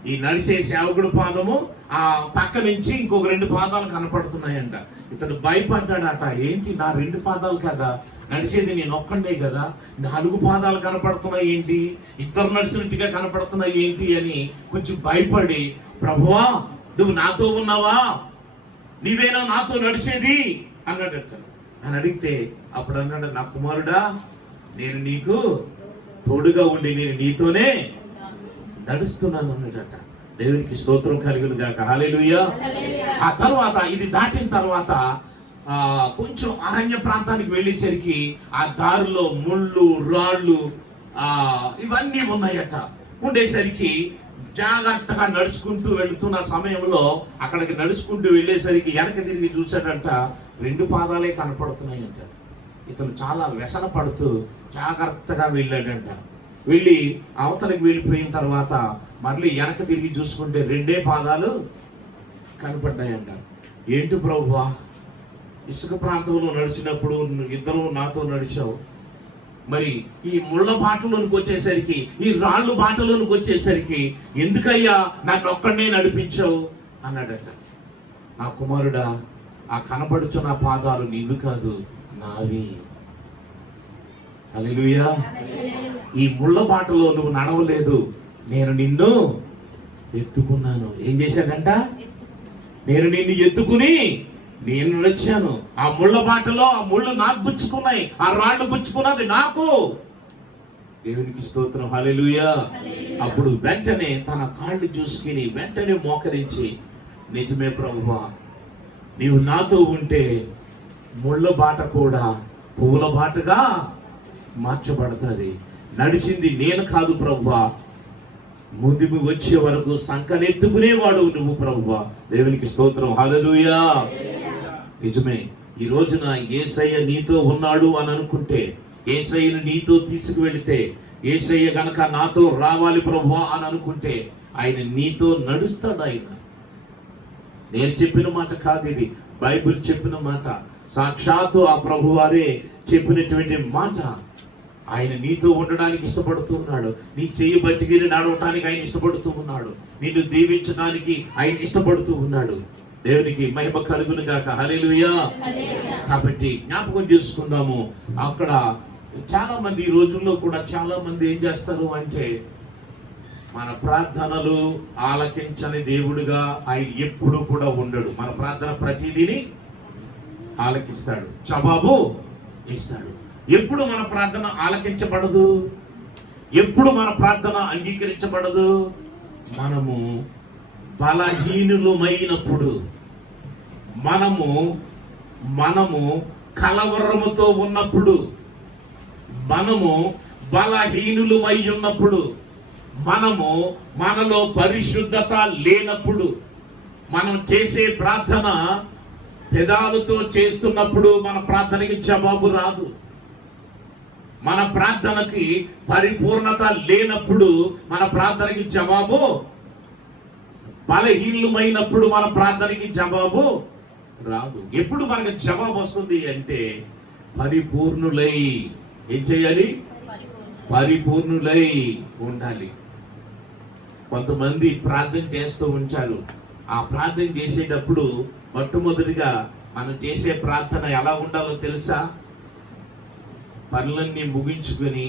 ఈ నడిచే సేవకుడు పాదము ఆ పక్క నుంచి ఇంకొక 2 పాదాలు కనపడుతున్నాయంట. ఇతడు భయపడ్డాడట, ఏంటి నా 2 పాదాలు కదా, నడిచేది నేను ఒక్కడే కదా, 4 పాదాలు కనపడుతున్నాయి ఏంటి, ఇద్దరు నడిచినట్టుగా కనపడుతున్నాయి ఏంటి అని కొంచెం భయపడి, ప్రభువా నువ్వు నాతో ఉన్నావా, నీవేనా నాతో నడిచేది అన్నాడట. అని అడిగితే అప్పుడు అన్నాడు, నా కుమారుడా నేను నీకు తోడుగా ఉండి నేను నీతోనే నడుస్తున్నాను అన్నాడట. దేవునికి స్తోత్రం కలుగును గాక, హల్లెలూయా. ఆ తర్వాత ఇది దాటిన తర్వాత కొంచెం అరణ్య ప్రాంతానికి వెళ్ళేసరికి ఆ దారిలో ముళ్ళు రాళ్ళు ఇవన్నీ ఉన్నాయట. ఉండేసరికి జాగ్రత్తగా నడుచుకుంటూ వెళుతున్న సమయంలో అక్కడికి నడుచుకుంటూ వెళ్ళేసరికి వెనక తిరిగి చూసాడంట, 2 పాదాలే కనపడుతున్నాయంట. ఇతను చాలా వ్యసన పడుతూ జాగ్రత్తగా వెళ్ళాడంట. వెళ్ళి అవతలికి వెళ్ళిపోయిన తర్వాత మళ్ళీ వెనక తిరిగి చూసుకుంటే 2 పాదాలు కనపడ్డాయంట. ఏంటి ప్రభువా, ఇసుక ప్రాంతంలో నడిచినప్పుడు ఇద్దరు నాతో నడిచావు, మరి ఈ ముళ్ళ బాటలోనికి వచ్చేసరికి, ఈ రాళ్ళు బాటలోనికి వచ్చేసరికి ఎందుకయ్యా నన్ను ఒక్కడనే నడిపించావు అన్నాడట. నా కుమారుడా ఆ కనపడుచున్న పాదాలు నిన్ను కాదు నావి. హల్లెలూయా. ఈ ముళ్ళ బాటలో నువ్వు నడవలేదు, నేను నిన్ను ఎత్తుకున్నాను. ఏం చేశాడంట? నేను నిన్ను ఎత్తుకుని నేను నడిచాను. ఆ ముళ్ళ బాటలో ఆ ముళ్ళు నాకు గుచ్చుకున్నాయి, ఆ రాళ్ళు గుచ్చుకున్నది నాకు. దేవునికి స్తోత్రం, హల్లెలూయా. అప్పుడు వెంటనే తన కాళ్ళు చూసుకుని వెంటనే మోకరించి, నిజమే ప్రభువా, నీవు నాతో ఉంటే ముళ్ళ బాట కూడా పువ్వుల బాటగా మార్చబడుతుంది. నడిచింది నేను కాదు ప్రభువా, ముందుకు వచ్చే వరకు సంకనెత్తుకునేవాడు నువ్వు ప్రభువా. దేవునికి స్తోత్రం, హల్లెలూయా. నిజమే, ఈ రోజున యేసయ్య నీతో ఉన్నాడు అని అనుకుంటే, యేసయ్యను నీతో తీసుకువెళితే, యేసయ్య గనక నాతో రావాలి ప్రభువా అని అనుకుంటే ఆయన నీతో నడుస్తాడు. ఆయన నేను చెప్పిన మాట కాదు, ఇది బైబిల్ చెప్పిన మాట, సాక్షాత్తు ఆ ప్రభువారే చెప్పినటువంటి మాట. ఆయన నీతో ఉండడానికి ఇష్టపడుతూ ఉన్నాడు, నీ చెయ్యి బట్టిగిరి నడవటానికి ఆయన ఇష్టపడుతూ ఉన్నాడు, నిన్ను దీవించడానికి ఆయన ఇష్టపడుతూ ఉన్నాడు. దేవునికి మహిమ కలుగును గాక, హల్లెలూయా. కాబట్టి జ్ఞాపకం చేసుకుందాము, అక్కడ చాలా మంది ఈ రోజుల్లో కూడా చాలా మంది ఏం చేస్తారు అంటే, మన ప్రార్థనలు ఆలకించని దేవుడుగా ఆయన ఎప్పుడు కూడా ఉండడు. మన ప్రార్థన ప్రతిదీని ఆలకిస్తాడు, జవాబు ఇస్తాడు. ఎప్పుడు మన ప్రార్థన ఆలకించబడదు? ఎప్పుడు మన ప్రార్థన అంగీకరించబడదు? మనము బలహీనులమైనప్పుడు, మనము కలవరముతో ఉన్నప్పుడు, మనము బలహీనులమై ఉన్నప్పుడు, మనలో పరిశుద్ధత లేనప్పుడు, మనం చేసే ప్రార్థన పెదాలతో చేస్తున్నప్పుడు మన ప్రార్థనకి జవాబు రాదు. మన ప్రార్థనకి పరిపూర్ణత లేనప్పుడు మన ప్రార్థనకి జవాబు, బలహీనమైనప్పుడు మన ప్రార్థనకి జవాబు రాదు. ఎప్పుడు మనకు జవాబు వస్తుంది అంటే పరిపూర్ణులై. ఏం చేయాలి? పరిపూర్ణులై ఉండాలి. కొంతమంది ప్రార్థన చేస్తూ ఉంటారు. ఆ ప్రార్థన చేసేటప్పుడు మొట్టమొదటిగా మనం చేసే ప్రార్థన ఎలా ఉండాలో తెలుసా? పనులన్నీ ముగించుకొని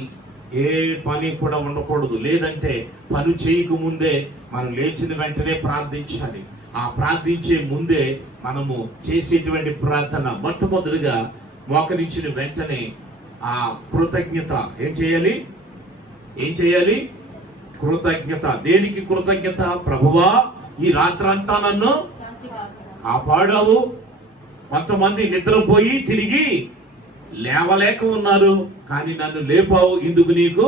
ఏ పని కూడా ఉండకూడదు. లేదంటే పని చేయకముందే మనం లేచిన వెంటనే ప్రార్థించాలి. ఆ ప్రార్థించే ముందే మనము చేసేటువంటి ప్రార్థన మొట్టమొదటిగా మోకరించిన వెంటనే ఆ కృతజ్ఞత. ఏం చేయాలి? కృతజ్ఞత. దేనికి కృతజ్ఞత? ప్రభువా, ఈ రాత్రంతా నన్ను కాపాడావు. కొంతమంది నిద్రపోయి తిరిగి లేవలేక ఉన్నారు, కానీ నన్ను లేపావు. ఇందుకు నీకు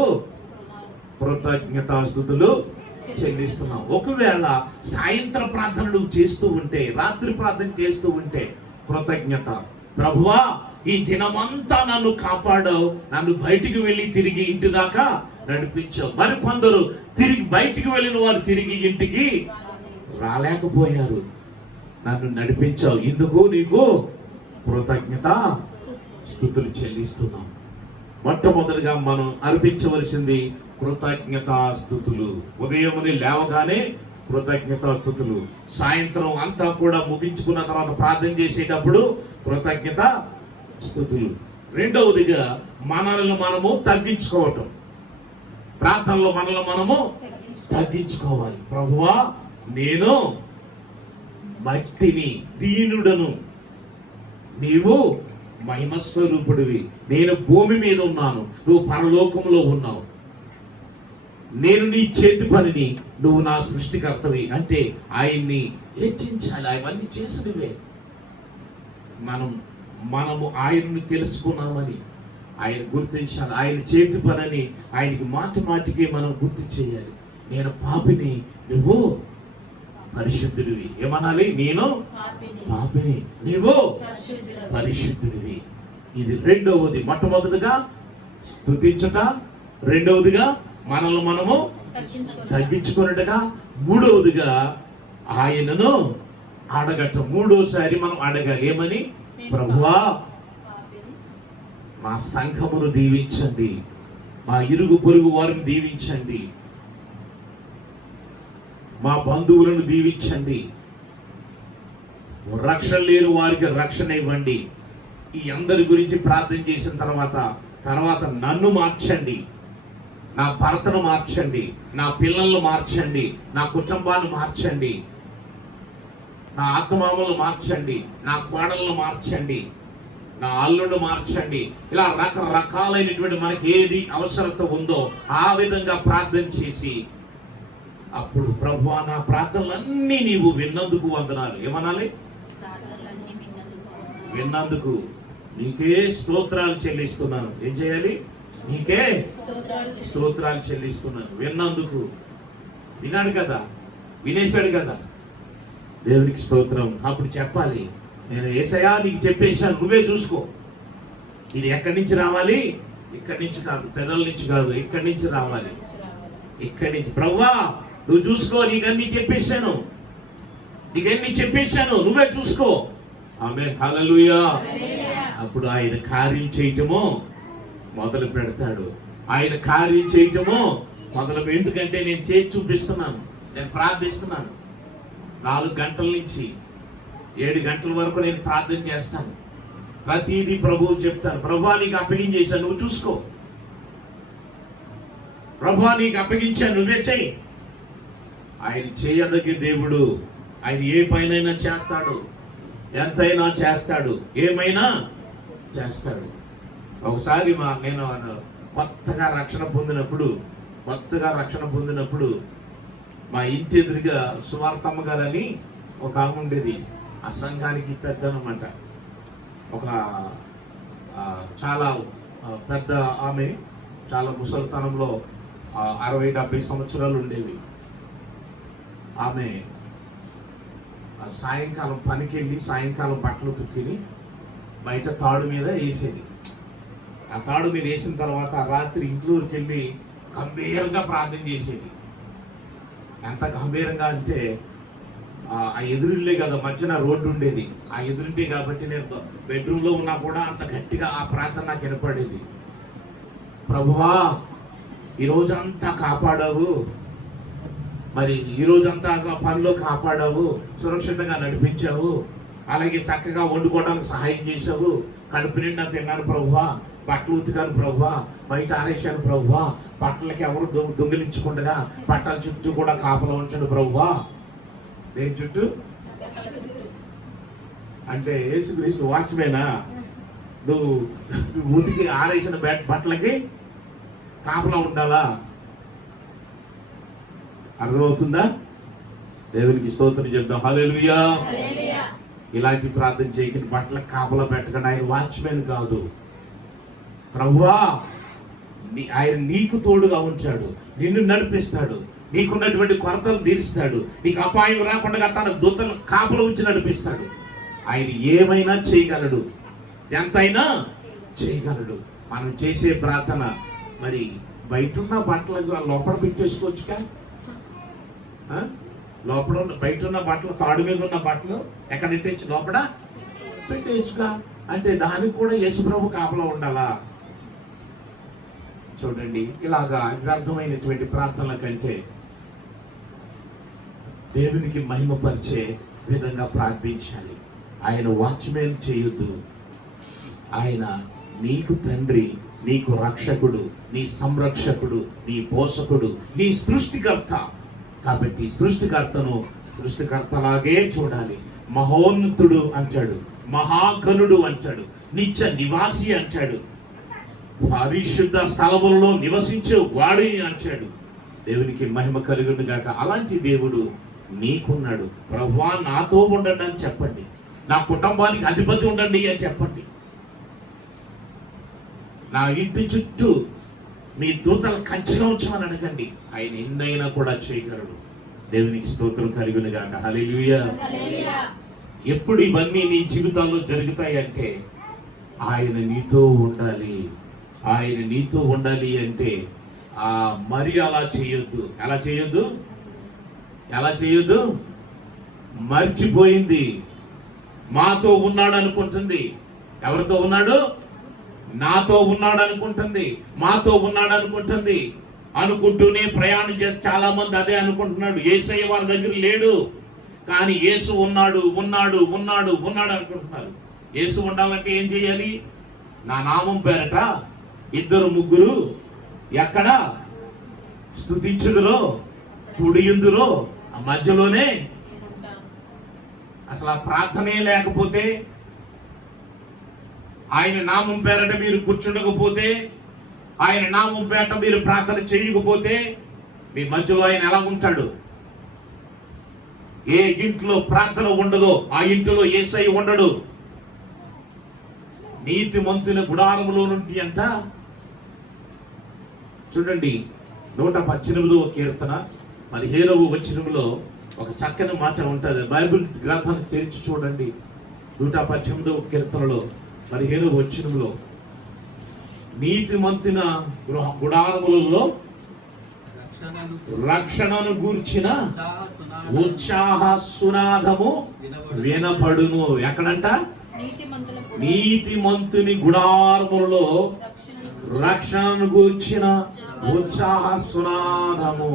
కృతజ్ఞతాస్తుతులు చెల్లిస్తున్నాం. ఒకవేళ సాయంత్రం ప్రార్థనలు చేస్తూ ఉంటే, రాత్రి ప్రార్థన చేస్తూ ఉంటే కృతజ్ఞత. ప్రభువా, ఈ దినమంతా నన్ను కాపాడావు, నన్ను బయటికి వెళ్ళి తిరిగి ఇంటి దాకా నడిపించావు. మరి కొందరు బయటికి వెళ్ళిన వారు తిరిగి ఇంటికి రాలేకపోయారు. నన్ను నడిపించావు, ఇందుకు నీకు కృతజ్ఞత స్తుతులు చెల్లిస్తున్నాం. మొట్టమొదటిగా మనం అర్పించవలసింది కృతజ్ఞతాస్తుతులు. ఉదయముని లేవగానే కృతజ్ఞతాస్తుతులు. సాయంత్రం అంతా కూడా ముగించుకున్న తర్వాత ప్రార్థన చేసేటప్పుడు కృతజ్ఞత స్తుతులు. రెండవదిగా మనల్ని మనము తగ్గించుకోవటం. ప్రార్థనలో మనల్ని మనము తగ్గించుకోవాలి. ప్రభువా, నేను మట్టిని, దీనుడను, నీవు మహిమస్వరూపుడివి. నేను భూమి మీద ఉన్నాను, నువ్వు పరలోకంలో ఉన్నావు. నేను నీ చేతి పనిని, నువ్వు నా సృష్టికర్తవి. అంటే ఆయన్ని హెచ్చించాలి. అవన్నీ చేసినవే. మనము ఆయన్ని తెలుసుకున్నామని ఆయన గుర్తించాలి. ఆయన చేతి పనని ఆయనకి మాటికి మనం గుర్తు చేయాలి. నేను పాపిని, నువ్వు పరిశుద్ధుడివి. ఏమనాలి? నేను పాపిని, నీవు పరిశుద్ధుడివి. ఇది రెండవది. మొట్టమొదటిగా స్తుతించుట, రెండవదిగా మనల్ని మనము తగ్గించుకున్నట్టుగా, మూడవదిగా ఆయనను అడగటం. మూడోసారి మనం అడగాలి. ఏమని? ప్రభువా, మా సంఘమును దీవించండి, మా ఇరుగు పొరుగు వారిని దీవించండి, మా బంధువులను దీవించండి, రక్షణ లేని వారికి రక్షణ ఇవ్వండి. ఈ అందరి గురించి ప్రార్థన చేసిన తర్వాత నన్ను మార్చండి, నా భర్తను మార్చండి, నా పిల్లలను మార్చండి, నా కుటుంబాన్ని మార్చండి, నా అత్తమామలను మార్చండి, నా కోడలను మార్చండి, నా అల్లుడు మార్చండి. ఇలా రకరకాలైనటువంటి మనకి ఏది అవసరత ఉందో ఆ విధంగా ప్రార్థన చేసి, అప్పుడు ప్రభువా, నా ప్రార్థనలన్నీ నీవు విన్నందుకు వందనాలు. ఏమనాలి? విన్నందుకు నీకే స్తోత్రాలు చెల్లిస్తున్నాను. ఏం చేయాలి? నీకే స్తోత్రాలు చెల్లిస్తున్నాను. విన్నందుకు. విన్నాడు కదా, వినేశాడు కదా, దేవునికి స్తోత్రం. అప్పుడు చెప్పాలి, నేను యేసయ్యా నీకు చెప్పేశాను, నువ్వే చూసుకో. ఇది ఎక్కడి నుంచి రావాలి? ఇక్కడి నుంచి కాదు, పెదల నుంచి కాదు, ఇక్కడి నుంచి రావాలి. ఇక్కడి నుంచి. ప్రభువా, నువ్వు చూసుకో, నీకన్నీ చెప్పేశాను, నువ్వే చూసుకో. ఆమేన్, హల్లెలూయా. అప్పుడు ఆయన కార్యం చేయటము మొదలు పెడతాడు. ఆయన కార్యం చేయటము ఎందుకంటే నేను చేసి చూపిస్తున్నాను, నేను ప్రార్థిస్తున్నాను. 4 గంటల నుంచి 7 గంటల వరకు నేను ప్రార్థన చేస్తాను. ప్రతిదీ ప్రభువు చెప్తాను. ప్రభువా, నీకు అప్పగించేశాను, నువ్వు చూసుకో. ప్రభువా, నీకు అప్పగించాను, నువ్వే చెయ్యి. ఆయన చేయదగ్గ దేవుడు. ఆయన ఏ పైనైనా చేస్తాడు, ఎంతైనా చేస్తాడు, ఏమైనా చేస్తాడు. ఒకసారి నేను కొత్తగా రక్షణ పొందినప్పుడు మా ఇంటి ఎదురుగా సువార్తమ్మ గారని ఒక ఆమె ఉండేది. ఆ సంఘానికి పెద్ద అనమాట. ఒక చాలా పెద్ద ఆమె, చాలా ముసలితనంలో 60-70 సంవత్సరాలు ఉండేవి. ఆమె సాయంకాలం పనికి వెళ్ళి సాయంకాలం బట్టలు తుక్కిని బయట తాడు మీద వేసేది. ఆ తాడు మీద వేసిన తర్వాత రాత్రి ఇంట్లోకి వెళ్ళి గంభీరంగా ప్రార్థన చేసేది. ఎంత గంభీరంగా అంటే ఆ ఎదురులే కదా, మధ్యన రోడ్డు ఉండేది. ఆ ఎదురుంటే కాబట్టి నేను బెడ్రూమ్లో ఉన్నా కూడా అంత గట్టిగా ఆ ప్రార్థన నాకు వినపడేది. ప్రభువా, ఈరోజంతా కాపాడావు, మరి ఈరోజంతా పనిలో కాపాడావు, సురక్షితంగా నడిపించావు, అలాగే చక్కగా వండుకోవడానికి సహాయం చేశావు, కడుపు నిండా తిన్నాను ప్రభువా, బట్టలు ఉతికాను ప్రభువా, బయట ఆరేశాను ప్రభువా, బట్టలకి ఎవరు దొంగిలించకుండా బట్టల చుట్టూ కూడా కాపలా ఉంచండి ప్రభువా. దేని చుట్టూ అంటే యేసుక్రీస్తు వాచ్మేనా? నువ్వు ఉతికి ఆరేసిన బట్టలకి కాపలా ఉండాలా? అర్థమవుతుందా? దేవునికి స్తోత్రం చెప్దాం. హల్లెలూయా. ఇలాంటి ప్రార్థన చేయకుండా బట్టలకు కాపలా పెట్టకుండా ఆయన వాచ్మెన్ కాదు. ప్రభువా, ఆయన నీకు తోడుగా ఉంచాడు, నిన్ను నడిపిస్తాడు, నీకున్నటువంటి కొరతలు తీరుస్తాడు, నీకు అపాయం రాకుండా తన దూతలు కాపలా ఉంచి నడిపిస్తాడు. ఆయన ఏమైనా చేయగలడు, ఎంతైనా చేయగలడు. మనం చేసే ప్రార్థన మరి బయట ఉన్న బట్టలకు లోపల పెట్టేసుకోవచ్చుగా. లోపల బయట ఉన్న బట్టలు, తాడు మీద ఉన్న బట్టలు ఎక్కడ పెట్టేచ్చు? లోపల పెట్టేసుగా. అంటే దానికి కూడా యేసుప్రభు కాపలా ఉండాలా? చూడండి, ఇలాగా వ్యర్థమైనటువంటి ప్రార్థనల కంటే దేవునికి మహిమపరిచే విధంగా ప్రార్థించాలి. ఆయన వాచ్మెన్ చేయొద్దు. ఆయన నీకు తండ్రి, నీకు రక్షకుడు, నీ సంరక్షకుడు, నీ పోషకుడు, నీ సృష్టికర్త. కాబట్టి సృష్టికర్తను సృష్టికర్తలాగే చూడాలి. మహోన్నతుడు అంటాడు, మహాగణుడు అంటాడు, నిత్య నివాసి అంటాడు, పరిశుద్ధ స్థలములలో నివసించే వాడి అంటాడు. దేవునికి మహిమ కలుగును గాక. అలాంటి దేవుడు నీకున్నాడు. ప్రభువా, నాతో ఉండండి అని చెప్పండి, నా కుటుంబానికి అధిపతి ఉండండి అని చెప్పండి, నా ఇంటి చుట్టూ మీ దూతలు కంచెగా ఉంచమని అడగండి. ఆయన ఎన్నైనా కూడా చేయగలడు. దేవునికి స్తోత్రం కలుగును గాక. హల్లెలూయా. ఎప్పుడు ఇవన్నీ నీ జీవితాల్లో జరుగుతాయి అంటే ఆయన నీతో ఉండాలి. ఆయన నీతో ఉండాలి అంటే మరి అలా చేయొద్దు. ఎలా చేయొద్దు? మర్చిపోయింది. మాతో ఉన్నాడు అనుకుంటుంది. ఎవరితో ఉన్నాడు? నాతో ఉన్నాడు అనుకుంటుంది, మాతో ఉన్నాడు అనుకుంటుంది. అనుకుంటూనే ప్రయాణం చేసి చాలా మంది అదే అనుకుంటున్నాడు. యేసయ్య వారి దగ్గర లేడు, కానీ యేసు ఉన్నాడు అనుకుంటున్నారు. యేసు ఉండాలంటే ఏం చేయాలి? నా నామం పేరట 2-3 ఎక్కడ స్తుతించుదురో కూడియుందురో ఆ మధ్యలోనే. అసలు ఆ ప్రార్థనే లేకపోతే, ఆయన నామం పేరట మీరు కూర్చుండకపోతే, ఆయన నామం పేరట మీరు ప్రార్థన చేయకపోతే మీ మధ్యలో ఆయన ఎలా ఉంటాడు? ఏ ఇంట్లో ప్రార్థన ఉండదో ఆ ఇంటిలో యేసయ్య ఉండడు. నీతిమంతుల గుడారములో నుండి అంట. చూడండి, 118వ కీర్తన 15వ వచనంలో ఒక చక్కని మాట ఉంటుంది. బైబిల్ గ్రంథాన్ని తెరిచి చూడండి. 118వ కీర్తనలో 15వ వచనంలో, నీతిమంతుల గుడారములలో రక్షణను గూర్చిన ఉత్సాహ సునాదము వినపడును. ఎక్కడంట? నీతిమంతుని గుడారములలో రక్షణను గూర్చిన ఉత్సాహ సునాదము.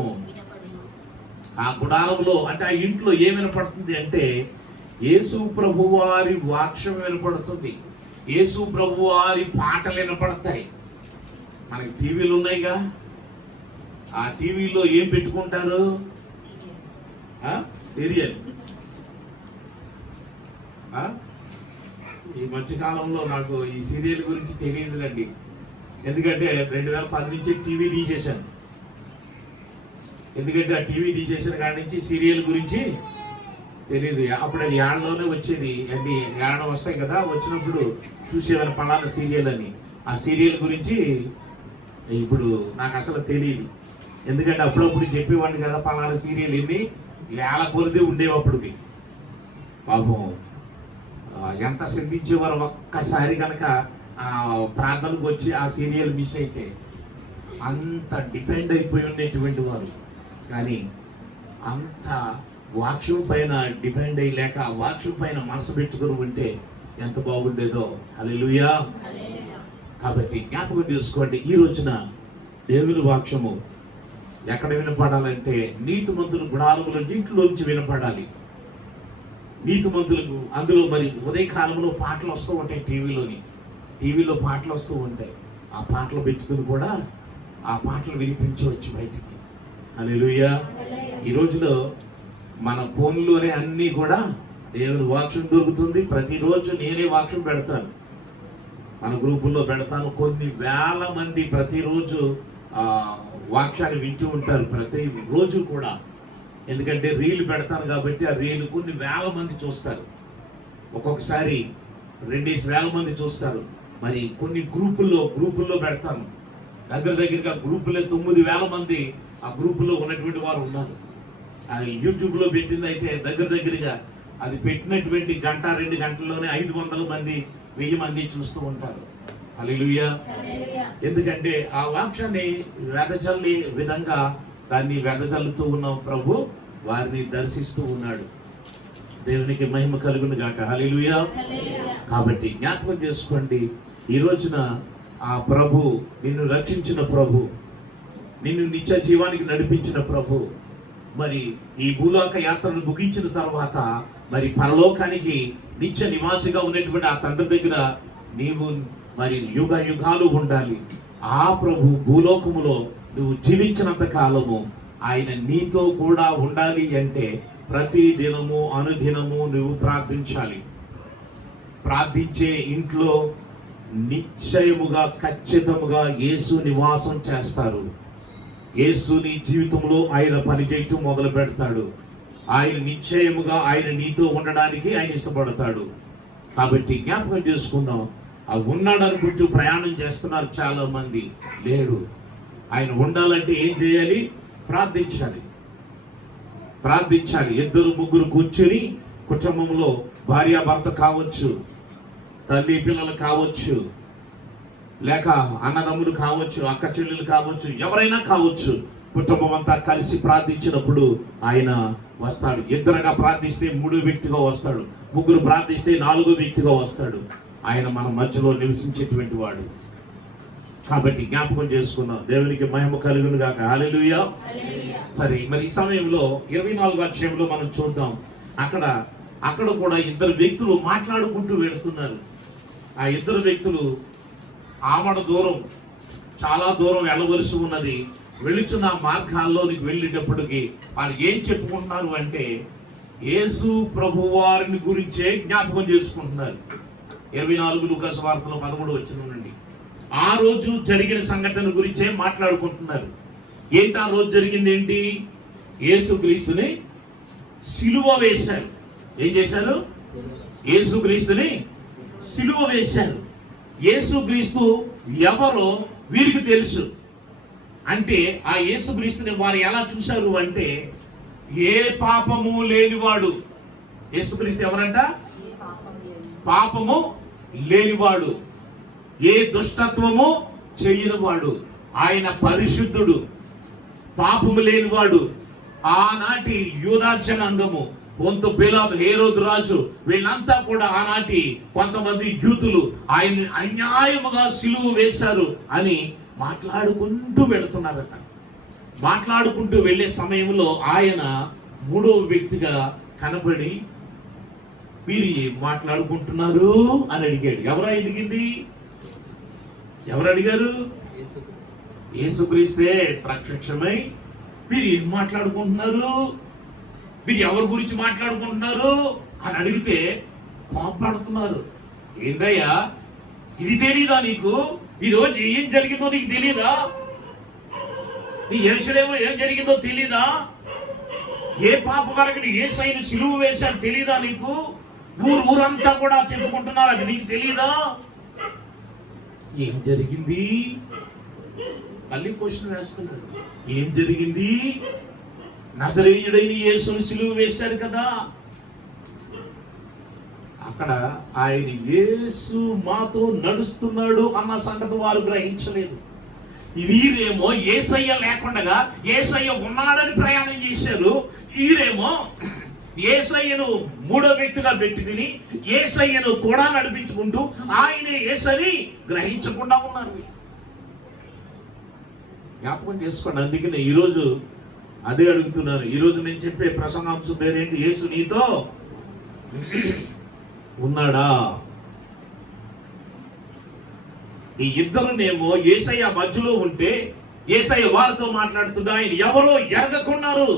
ఆ గుడారంలో అంటే ఆ ఇంట్లో ఏం వినపడుతుంది అంటే యేసు ప్రభు వారి వాక్యం వినపడుతుంది, యేసు ప్రభు వారి పాటలు వినపడతాయి. మనకి టీవీలు ఉన్నాయిగా, ఆ టీవీలో ఏం పెట్టుకుంటారు? సీరియల్. ఈ మధ్య కాలంలో నాకు ఈ సీరియల్ గురించి తెలియదులండి. ఎందుకంటే 2010 నుంచి టీవీ తీసేశాను. ఎందుకంటే ఆ టీవీ తీసేసిన కాడి నుంచి సీరియల్ గురించి తెలియదు. అప్పుడు అది యాడ్లోనే వచ్చేది, అన్ని యాడ్ వస్తాయి కదా, వచ్చినప్పుడు చూసేవారు పలానా సీరియల్ అని. ఆ సీరియల్ గురించి ఇప్పుడు నాకు అసలు తెలియదు. ఎందుకంటే అప్పుడప్పుడు చెప్పేవాడిని కదా, పలానా సీరియల్ ఎన్ని ఏళ్ళ కొలిదే ఉండేవి అప్పటికి. పాపం ఎంత శ్రద్ధించేవారు. ఒక్కసారి కనుక ప్రార్థనకు వచ్చి ఆ సీరియల్ మిస్ అయితే అంత డిపెండ్ అయిపోయి ఉండేటువంటి వారు. కానీ అంత వాక్యం పైన డిపెండ్ అయ్యలేక వాక్యం పైన మనసు పెట్టుకుని ఉంటే ఎంత బాగుండేదో. హల్లెలూయా. కాబట్టి జ్ఞాపకం చేసుకోండి, ఈ రోజున దేవుని వాక్యము ఎక్కడ వినపడాలంటే నీతిమంతుల గుడారముల ఇంట్లోంచి వినపడాలి. నీతిమంతులకు అందులో మరి ఉదయకాలంలో పాటలు వస్తూ ఉంటాయి, టీవీలో పాటలు వస్తూ ఉంటాయి. ఆ పాటలు పెట్టుకుని కూడా ఆ పాటలు వినిపించవచ్చు బయటికి. హల్లెలూయా. ఈ రోజులో మన ఫోన్లోనే అన్నీ కూడా దేవుని వాక్యం దొరుకుతుంది. ప్రతిరోజు నేనే వాక్యం పెడతాను, మన గ్రూపుల్లో పెడతాను. కొన్ని వేల మంది ప్రతిరోజు వాక్యాన్ని వింటూ ఉంటారు, ప్రతి రోజు కూడా. ఎందుకంటే రీల్ పెడతాను కాబట్టి ఆ రీల్ కొన్ని వేల మంది చూస్తారు, ఒక్కొక్కసారి 2,000 మంది చూస్తారు. మరి కొన్ని గ్రూపుల్లో పెడతాను, దగ్గరగా గ్రూపులే 9,000 మంది ఆ గ్రూపులో ఉన్నటువంటి వారు ఉన్నారు. ఆ యూట్యూబ్లో పెట్టింది అయితే దగ్గరగా అది పెట్టినటువంటి 1-2 గంటల్లోనే 500 మంది 1000 మంది చూస్తూ ఉంటారు. హల్లెలూయా. ఎందుకంటే ఆ వాక్యాన్ని వెదజల్లి విధంగా దాన్ని వెదజల్లుతూ ఉన్న ప్రభు వారిని దర్శిస్తూ ఉన్నాడు. దేవునికి మహిమ కలుగును గాక. హల్లెలూయా. కాబట్టి జ్ఞాపకం చేసుకోండి, ఈ రోజున ఆ ప్రభు నిన్ను రక్షించిన ప్రభు, నిన్ను నిత్య జీవానికి నడిపించిన ప్రభు మరి ఈ భూలోక యాత్రను ముగించిన తర్వాత మరి పరలోకానికి నిత్య నివాసిగా ఉన్నటువంటి ఆ తండ్రి దగ్గర నీవు మరి యుగ యుగాలు ఉండాలి. ఆ ప్రభు భూలోకములో నువ్వు జీవించినంత కాలము ఆయన నీతో కూడా ఉండాలి అంటే ప్రతి దినము అనుదినము నువ్వు ప్రార్థించాలి. ప్రార్థించే ఇంట్లో నిశ్చయముగా ఖచ్చితముగా యేసు నివాసం చేస్తారు. యేసు నీ జీవితంలో ఆయన పనిచేయటం మొదలు పెడతాడు. ఆయన నిశ్చయముగా ఆయన నీతో ఉండడానికి ఆయన ఇష్టపడతాడు. కాబట్టి జ్ఞాపకం చేసుకుందాం, ఆ ఉన్నాడు అనుకుంటూ ప్రయాణం చేస్తున్నారు చాలా మంది, లేడు. ఆయన ఉండాలంటే ఏం చేయాలి? ప్రార్థించాలి. 2-3 కూర్చొని కుటుంబంలో భార్యాభర్త కావచ్చు, తల్లి పిల్లలు కావచ్చు, లేక అన్నదమ్ములు కావచ్చు, అక్క చెల్లెలు కావచ్చు, ఎవరైనా కావచ్చు, కుటుంబం అంతా కలిసి ప్రార్థించినప్పుడు ఆయన వస్తాడు. 2గా ప్రార్థిస్తే 3వ వ్యక్తిగా వస్తాడు, 3 ప్రార్థిస్తే 4వ వ్యక్తిగా వస్తాడు. ఆయన మన మధ్యలో నివసించేటువంటి వాడు. కాబట్టి జ్ఞాపకం చేసుకున్నాం. దేవునికి మహిమ కలుగును గాక. హల్లెలూయా. సరే, మరి ఈ సమయంలో 24వ అధ్యాయంలో మనం చూద్దాం. అక్కడ కూడా 2 వ్యక్తులు మాట్లాడుకుంటూ వెళుతున్నారు. ఆ 2 వ్యక్తులు ఆమడ దూరం, చాలా దూరం వెళ్ళవలసి ఉన్నది. వెళుచున్న మార్గాల్లోనికి వెళ్ళేటప్పటికి వాళ్ళు ఏం చెప్పుకుంటున్నారు అంటే యేసు ప్రభు వారిని గురించే జ్ఞాపకం చేసుకుంటున్నారు. 24 లూకాసు వార్తలో 13 వచనం నుండి ఆ రోజు జరిగిన సంఘటన గురించే మాట్లాడుకుంటున్నారు. ఏంటి ఆ రోజు జరిగింది? ఏంటి? యేసుక్రీస్తుని సిలువ వేశారు. ఏం చేశారు? యేసుక్రీస్తుని సిలువ వేశారు. యేసుక్రీస్తు ఎవరో వీరికి తెలుసు. అంటే ఆ యేసుక్రీస్తుని వారు ఎలా చూశారు అంటే ఏ పాపము లేనివాడు. యేసుక్రీస్తు ఎవరంట? పాపము లేనివాడు, ఏ దుష్టత్వము చేయనివాడు. ఆయన పరిశుద్ధుడు, పాపము లేనివాడు. ఆనాటి యూదా జనాంగము, పొంతు పిలాతు, హేరోదు రాజు, వీళ్ళంతా కూడా ఆనాటి కొంతమంది యూతులు ఆయన్ని అన్యాయముగా సిలువ వేశారు అని మాట్లాడుకుంటూ వెళుతున్నారట. మాట్లాడుకుంటూ వెళ్ళే సమయంలో ఆయన 3వ వ్యక్తిగా కనబడి మీరు ఏం మాట్లాడుకుంటున్నారు అని అడిగాడు. ఎవరు అడిగింది? ఎవరు అడిగారు? యేసుక్రీస్తే ప్రత్యక్షమై మీరు ఏం మాట్లాడుకుంటున్నారు, మీరు ఎవరి గురించి మాట్లాడుకుంటున్నారు అని అడిగితే కోపడుతున్నారు. ఏందయ్యా ఇది తెలీదా నీకు? ఈరోజు ఏం జరిగిందో నీకు తెలీదా? నీ యెరూషలేములో ఏం జరిగిందో తెలీదా? ఏ పాప వరకు యేసయ్యను సిలువ వేశారు తెలీదా నీకు? ఊరంతా కూడా చెప్పుకుంటున్నారు, అది నీకు తెలీదా? ఏం జరిగింది? మళ్ళీ క్వశ్చన్ వేస్తున్నాడు, ఏం జరిగింది? నజరేయుడైన యేసును సిలువ వేశారు కదా. అక్కడ ఆయన యేసు మాతో నడుస్తున్నాడు అన్న సంగతి వారు గ్రహించలేదు. వీరేమో యేసయ్య లేకుండా యేసయ్య ఉన్నాడని ప్రయాణం చేశారు. వీరేమో యేసయ్యను మూడో వ్యక్తిగా పెట్టుకుని యేసయ్యను కూడా నడిపించుకుంటూ ఆయనే యేసని గ్రహించకుండా ఉన్నారు. జ్ఞాపకం చేసుకోండి. అందుకనే ఈరోజు అదే అడుగుతున్నాను. ఈరోజు నేను చెప్పే ప్రసంగాంశం పేరేంటి? యేసు నీతో ఉన్నాడా? ఈ ఇద్దరునేమో యేసయ్య మధ్యలో ఉంటే యేసయ్య వారితో మాట్లాడుతుంటే ఆయన ఎవరో ఎరగకున్నారు.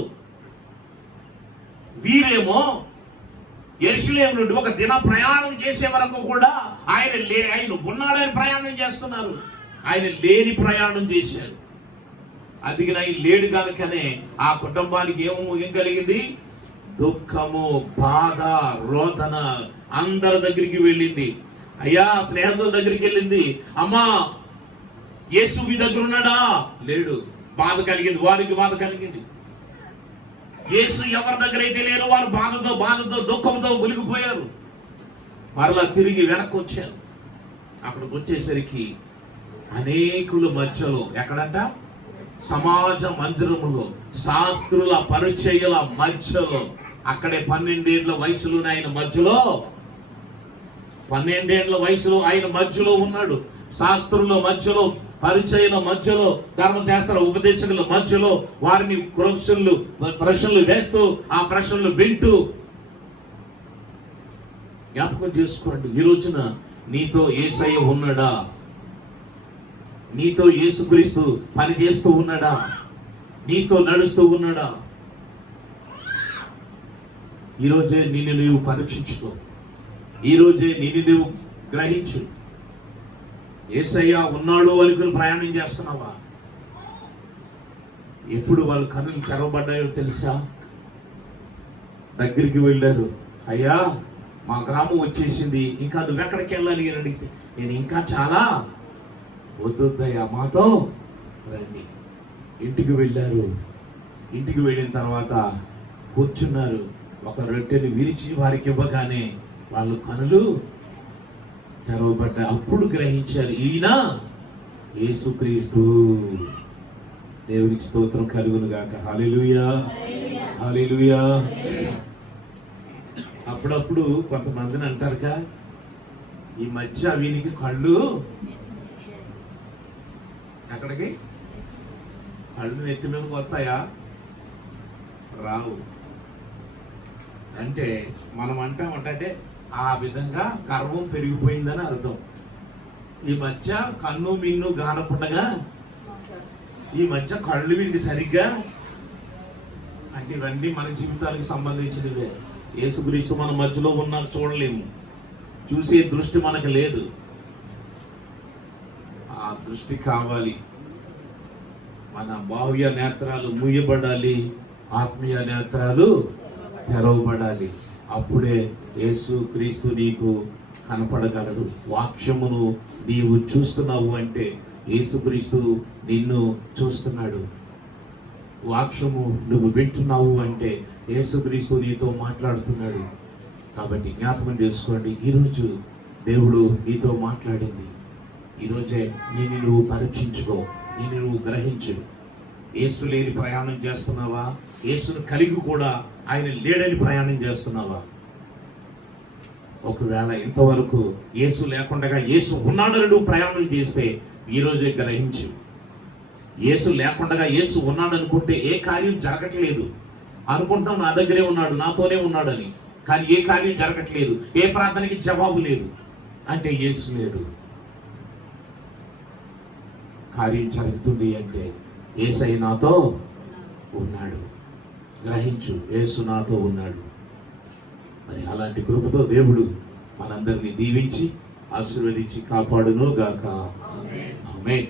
వీరేమో యెరూషలేము నుండి ఒక దిన ప్రయాణం చేసే వరకు కూడా ఆయన ఉన్నాడని ప్రయాణం చేస్తున్నారు. ఆయన లేని ప్రయాణం చేశారు. అందుకే ఆయన లేడు కనుకనే ఆ కుటుంబానికి ఏం కలిగింది? దుఃఖము, బాధ, రోదన అందరి దగ్గరికి వెళ్ళింది. అయ్యా స్నేహితుల దగ్గరికి వెళ్ళింది. అమ్మా యేసు మీ దగ్గర ఉన్నాడా? లేడు. బాధ కలిగింది, వారికి బాధ కలిగింది. యేసు ఎవరి దగ్గర అయితే లేరు వారు బాధతో దుఃఖంతో మునిగిపోయారు. మరలా తిరిగి వెనక్కి వచ్చారు. అక్కడికి వచ్చేసరికి అనేకుల మధ్యలో, ఎక్కడంట? సమాజ మందిరములో, శాస్త్రుల పరిచయుల మధ్యలో, అక్కడే 12 ఏళ్ల వయసులో ఆయన మధ్యలో 12 ఏళ్ల వయసులో ఆయన మధ్యలో ఉన్నాడు. శాస్త్రుల మధ్యలో, పరిచయుల మధ్యలో, ధర్మశాస్త్ర ఉపదేశకుల మధ్యలో వారిని ప్రశ్నలు వేస్తూ ఆ ప్రశ్నలు వింటూ. జ్ఞాపకం చేసుకోండి, ఈ రోజున నీతో యేసయ్య ఉన్నాడా? నీతో యేసుక్రీస్తు పని చేస్తూ ఉన్నాడా? నీతో నడుస్తూ ఉన్నాడా? ఈరోజే నిన్ను నీవు పరీక్షించుకో. ఈరోజే నిన్ను నీవు గ్రహించు. యేసయ్య ఉన్నాడు అనుకుని ప్రయాణం చేస్తున్నావా? ఎప్పుడు వాళ్ళ కన్నులు తెరవబడ్డాయో తెలుసా? దగ్గరికి వెళ్ళారు. అయ్యా మా గ్రామం వచ్చేసింది, ఇంకా నువ్వెక్కడికి వెళ్ళాలి అని అడిగితే, నేను ఇంకా చాలా వద్దొద్దయ్యా మాతో రండి. ఇంటికి వెళ్ళారు. ఇంటికి వెళ్ళిన తర్వాత కూర్చున్నారు. ఒక రొట్టెని విరిచి వారికి ఇవ్వగానే వాళ్ళు కనులు తెరవబడ్డాయి. అప్పుడు గ్రహించారు, ఈయన యేసుక్రీస్తు. దేవునికి స్తోత్రం కలుగును గాక. హల్లెలూయా, హల్లెలూయా. అప్పుడప్పుడు కొంతమందిని అంటారుగా, ఈ మధ్య వీనికి కళ్ళు ఎక్కడికి? కళ్ళు నెత్తి మీదకి వస్తాయా? రావు. అంటే మనం అంటే ఆ విధంగా గర్వం పెరిగిపోయిందని అర్థం. ఈ మధ్య కన్ను మిన్ను గానపుండగా ఈ మధ్య కళ్ళు వీడికి సరిగ్గా, అంటే ఇవన్నీ మన జీవితానికి సంబంధించినవే. యేసుక్రీస్తు మన మధ్యలో ఉన్నా చూడలేము, చూసే దృష్టి మనకు లేదు. ఆ దృష్టి కావాలి. మన బాహ్య నేత్రాలు మూయబడాలి, ఆత్మీయ నేత్రాలు తెరవబడాలి. అప్పుడే యేసుక్రీస్తు నీకు కనపడగలడు. వాక్యమును నీవు చూస్తున్నావు అంటే యేసుక్రీస్తు నిన్ను చూస్తున్నాడు. వాక్యము నువ్వు వింటున్నావు అంటే యేసుక్రీస్తు నీతో మాట్లాడుతున్నాడు. కాబట్టి జ్ఞాపకం చేసుకోండి, ఈరోజు దేవుడు నీతో మాట్లాడింది. ఈరోజే నిన్ను నువ్వు పరీక్షించుకో, నిన్ను నువ్వు గ్రహించు. యేసు లేని ప్రయాణం చేస్తున్నావా? యేసును కలిగి కూడా ఆయన లేడని ప్రయాణం చేస్తున్నావా? ఒకవేళ ఇంతవరకు యేసు లేకుండా యేసు ఉన్నాడని నువ్వు ప్రయాణం చేస్తే ఈరోజే గ్రహించు. యేసు లేకుండా యేసు ఉన్నాడు అనుకుంటే ఏ కార్యం జరగట్లేదు. అనుకుంటాం నా దగ్గరే ఉన్నాడు, నాతోనే ఉన్నాడని, కానీ ఏ కార్యం జరగట్లేదు, ఏ ప్రార్థనకి జవాబు లేదు అంటే యేసు లేడు. కార్యం జరుగుతుంది అంటే యేసయ్య నాతో ఉన్నాడు. గ్రహించు, యేసు నాతో ఉన్నాడు. మరి అలాంటి కృపతో దేవుడు మనందరినీ దీవించి ఆశీర్వదించి కాపాడును గాక. ఆమేన్.